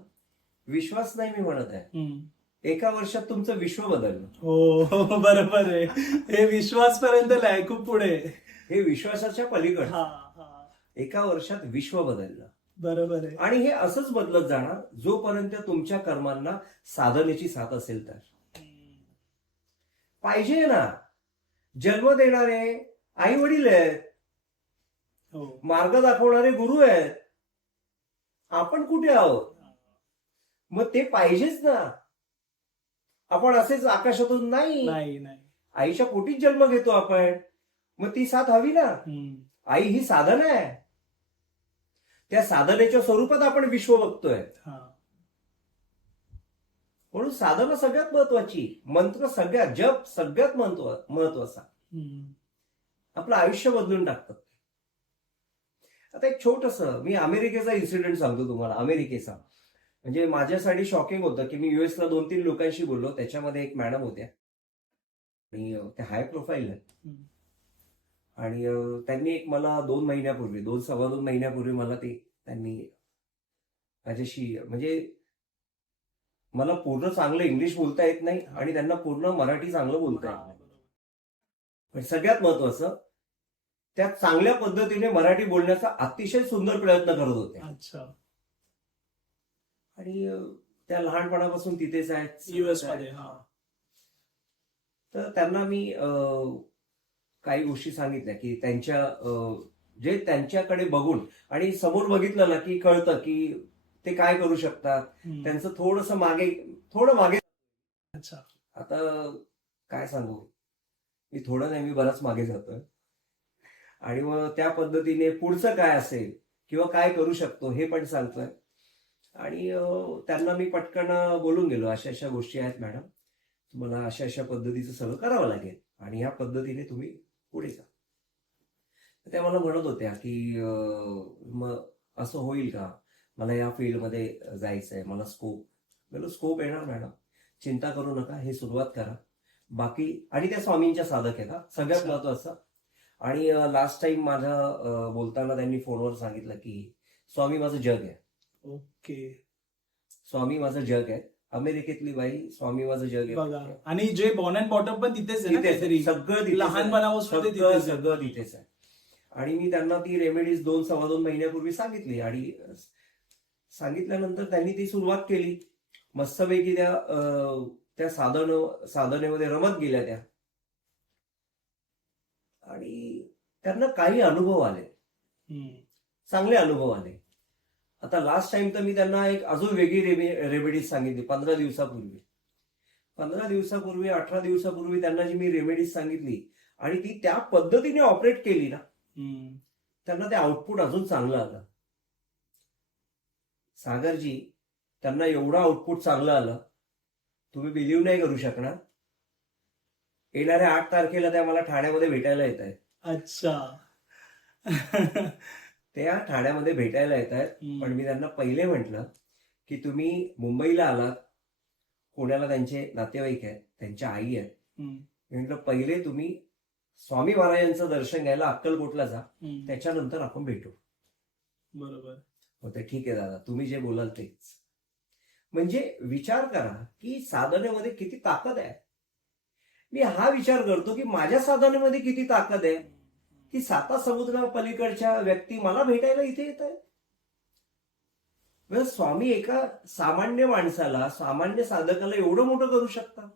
विश्वास नाही मी म्हणत आहे, एका वर्षात तुमचं विश्व बदललं. हो बरोबर आहे. हे विश्वास पर्यंत नाही, खूप पुढे. हे विश्वासाच्या पलीकडे. एका वर्षात विश्व बदललं. बरोबर आहे. आणि हे असंच बदलत जाणार जोपर्यंत तुमच्या कर्मांना साधनेची साथ असेल तर. पाहिजे ना. जन्म देणारे आई वडील आहेत, मार्ग दाखवणारे गुरु आहेत. आपण कुठे आहोत? मग ते पाहिजेच ना. आपण असेच आकाशातून नाही. आईच्या पोटीत जन्म घेतो आपण, मग ती साथ हवी ना. आई ही साधन आहे. त्या साधनेच्या स्वरूपात आपण विश्व बघतोय. म्हणून साधना सगळ्यात महत्वाची, मंत्र सगळ्यात, जप सगळ्यात महत्वाचा. आपलं आयुष्य बदलून टाकतात. आता एक छोटंसं मी अमेरिकेचा इन्सिडेंट सांगतो तुम्हाला. अमेरिकेचा म्हणजे माझ्यासाठी शॉकिंग होतं की मी युएसला 2-3 लोकांशी बोललो. त्याच्यामध्ये एक मॅडम होत्या आणि त्या हाय प्रोफाईल आहेत. आणि त्यांनी एक मला 2 महिन्यापूर्वी, 2-2.25 महिन्यापूर्वी मला त्यांनी माझ्याशी, म्हणजे मला पूर्ण चांगलं इंग्लिश बोलता येत नाही आणि त्यांना पूर्ण मराठी चांगलं बोलता येत नाही. पण सगळ्यात महत्वाचं, त्या चांगल्या पद्धतीने मराठी बोलण्याचा अतिशय सुंदर प्रयत्न करत होत्या. आणि त्या लहानपणापासून तिथेच आहेत युएस मध्ये. तर त्यांना मी काही गोष्टी सांगितल्या की जे त्यांच्याकडे बघून आणि समोर बघितलं ना की कळतं की ते काय करू शकतात. त्यांचं थोडं मागे. आता काय सांगू, मी थोडं नाही, मी बराच मागे जातोय. आणि मग त्या पद्धतीने पुढचं काय असेल किंवा काय करू शकतो हे पण सांगतोय. आणि त्यांना मी पटकन बोलून गेलो, अशा अशा गोष्टी आहेत मॅडम, तुम्हाला अशा अशा पद्धतीचं सगळं करावं लागेल आणि ह्या पद्धतीने तुम्ही पुढे जा. त्या मला म्हणत होत्या की मग असं होईल का, मला या फील्डमध्ये जायचंय, मला स्कोप येणार मॅडम, चिंता करू नका, हे सुरुवात करा. बाकी, आणि त्या स्वामींच्या साधक आहेत सगळ्यात महत्वाचं. आणि लास्ट टाइम माझा बोलताना त्यांनी फोनवर सांगितलं की स्वामी माझं जग आहे. ओके. स्वामी माझं जग आहे. अमेरिकेतली बाई, स्वामी माझं जग आहे बघा. आणि जे बॉर्न अँड बॉटम पण तिथेच आहे, सगळं लहानपणापासून सगळं तिथेच आहे. आणि मी त्यांना ती रेमेडीज 2-2.25 महिन्यापूर्वी सांगितली. आणि सांगितल्यानंतर त्यांनी ती सुरुवात केली. मस्तपैकी त्या साधनेमध्ये रमत गेल्या त्या. आणि त्यांना काही अनुभव आले, चांगले अनुभव आले. आता लास्ट टाइम तर मी त्यांना एक अजून वेगळी रेमेडीज सांगितली 15 दिवसापूर्वी. 18 दिवसापूर्वी त्यांना जी मी रेमेडीज सांगितली आणि ती त्या पद्धतीने ऑपरेट केली ना, त्यांना ते आउटपुट अजून चांगलं आलं. सागरजी, त्यांना एवढं आउटपुट चांगलं आलं, तुम्ही बिलीव्ह नाही करू शकणार. येणाऱ्या 8 तारखेला त्या मला ठाण्यामध्ये भेटायला येत आहेत. अच्छा. त्या ठाण्यामध्ये भेटायला येत आहेत. पण मी त्यांना पहिले म्हटलं की तुम्ही मुंबईला आलात, पुण्याला त्यांचे नातेवाईक आहेत, त्यांच्या आई आहेत. म्हटलं पहिले तुम्ही स्वामी महाराजांचं दर्शन घ्यायला अक्कलकोटला जा, त्याच्यानंतर आपण भेटू. बरोबर होते. ठीक आहे दादा, तुम्ही जे बोलाल तेच. म्हणजे विचार करा की साधनेमध्ये किती ताकद आहे. मी हा विचार करतो की माझ्या साधनेमध्ये किती ताकद आहे की 7 समुद्रा पलीकडच्या व्यक्ती मला भेटायला इथे येत आहेत. म्हणजे स्वामी एका सामान्य माणसाला, सामान्य साधकाला एवढं मोठं करू शकता.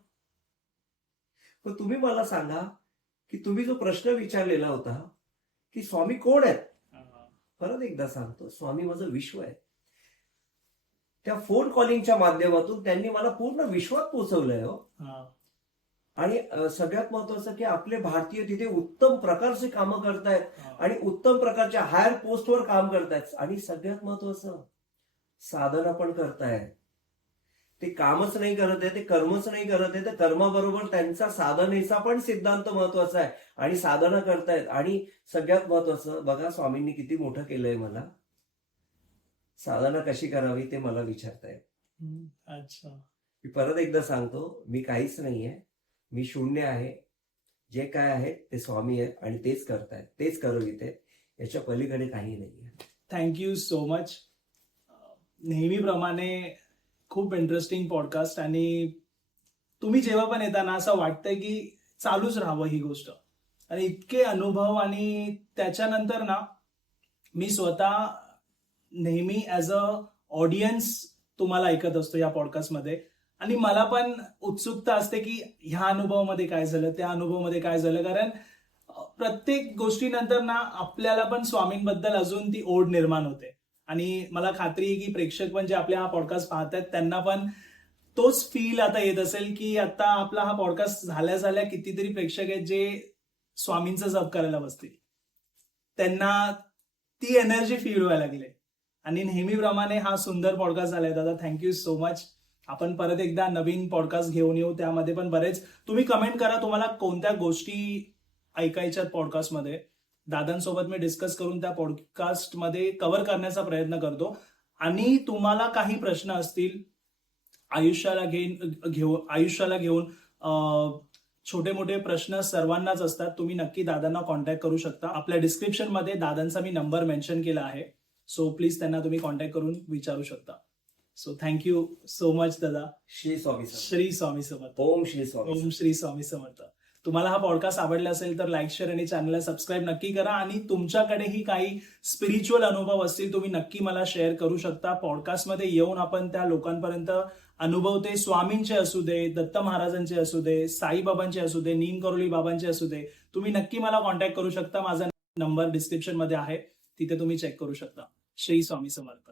पण तुम्ही मला सांगा की तुम्ही जो प्रश्न विचारलेला होता की स्वामी कोण आहेत, परत एकदा सांगतो, स्वामी माझं विश्व आहे. त्या फोन कॉलिंगच्या माध्यमातून त्यांनी मला पूर्ण विश्वात पोहोचवलंय हो. आणि सगळ्यात महत्वाचं की आपले भारतीय तिथे उत्तम प्रकारचे कामं करतायत आणि उत्तम प्रकारच्या हायर पोस्टवर काम करतायत. आणि सगळ्यात महत्वाचं साधना पण करतायत. ते कामच नाही करत आहे, ते कर्मच नाही करत आहे, तर कर्माबरोबर त्यांचा साधनेचा पण सिद्धांत महत्वाचा आहे आणि साधना करतायत. आणि सगळ्यात महत्वाचं बघा, स्वामींनी किती मोठं केलंय मला. साधना कशी करावी ते मला विचारतायत. अच्छा. मी परत एकदा सांगतो, मी काहीच नाहीये, मी शून्य आहे. जे काय आहे ते स्वामी आहेत आणि तेच करतायत, तेच करवित, याच्या पलीकडे काही नाहीये. Thank you so much. नेहमीप्रमाणे खूप इंटरेस्टिंग पॉडकास्ट. आणि तुम्ही जेव्हा पण येता ना, असं वाटतंय की चालूच राहावं ही गोष्ट. आणि इतके अनुभव, आणि त्याच्यानंतर ना मी स्वतः नेहमी ॲज अ ऑडियन्स तुम्हाला ऐकत असतो या पॉडकास्टमध्ये. आणि मला पण उत्सुकता असते की ह्या अनुभवामध्ये काय झालं, त्या अनुभवामध्ये काय झालं. कारण प्रत्येक गोष्टीनंतर ना आपल्याला पण स्वामींबद्दल अजून ती ओढ निर्माण होते. आणि मला खात्री आहे की प्रेक्षक पण जे आपल्या हा पॉडकास्ट पाहतात त्यांना पण तोच फील आता येत असेल की आता आपला हा पॉडकास्ट झाल्या कितीतरी प्रेक्षक आहेत जे स्वामींचा जप करायला बसतील. त्यांना ती एनर्जी फील व्हायला लागली. आणि नेहमीप्रमाणे हा सुंदर पॉडकास्ट झालाय दादा. Thank you so much. आपण परत एकदा नवीन पॉडकास्ट घेऊन येऊ. त्यामध्ये पण बरेच तुम्ही कमेंट करा तुम्हाला कोणत्या गोष्टी ऐकायच्या पॉडकास्टमध्ये. दादांसोबत मी डिस्कस करून त्या पॉडकास्टमध्ये कव्हर करण्याचा प्रयत्न करतो. आणि तुम्हाला काही प्रश्न असतील आयुष्याला घेऊन छोटे मोठे प्रश्न सर्वांनाच असतात. तुम्ही नक्की दादांना कॉन्टॅक्ट करू शकता. आपल्या डिस्क्रिप्शनमध्ये दादांचा मी नंबर मेन्शन केला आहे. सो प्लीज त्यांना तुम्ही कॉन्टॅक्ट करून विचारू शकता. सो थँक्यू सो मच दादा. श्री स्वामी समर्थ. श्री स्वामी समर्थ. ओम श्री स्वामी. ओम श्री स्वामी समर्थ. तुम्हाला हा पॉडकास्ट आवडला असेल तर लाईक, शेअर आणि चॅनलला सबस्क्राईब नक्की करा. आणि तुमच्याकडेही काही स्पिरिच्युअल अनुभव असतील तुम्ही नक्की मला शेअर करू शकता. पॉडकास्टमध्ये येऊन आपण त्या लोकांपर्यंत अनुभव ते स्वामींचे असू दे, दत्त महाराजांचे असू दे, साईबाबांचे असू दे, नीम करोली बाबांचे असू दे, तुम्ही नक्की मला कॉन्टॅक्ट करू शकता. माझा नंबर डिस्क्रिप्शनमध्ये आहे, तिथे तुम्ही चेक करू शकता. श्री स्वामी समर्थ.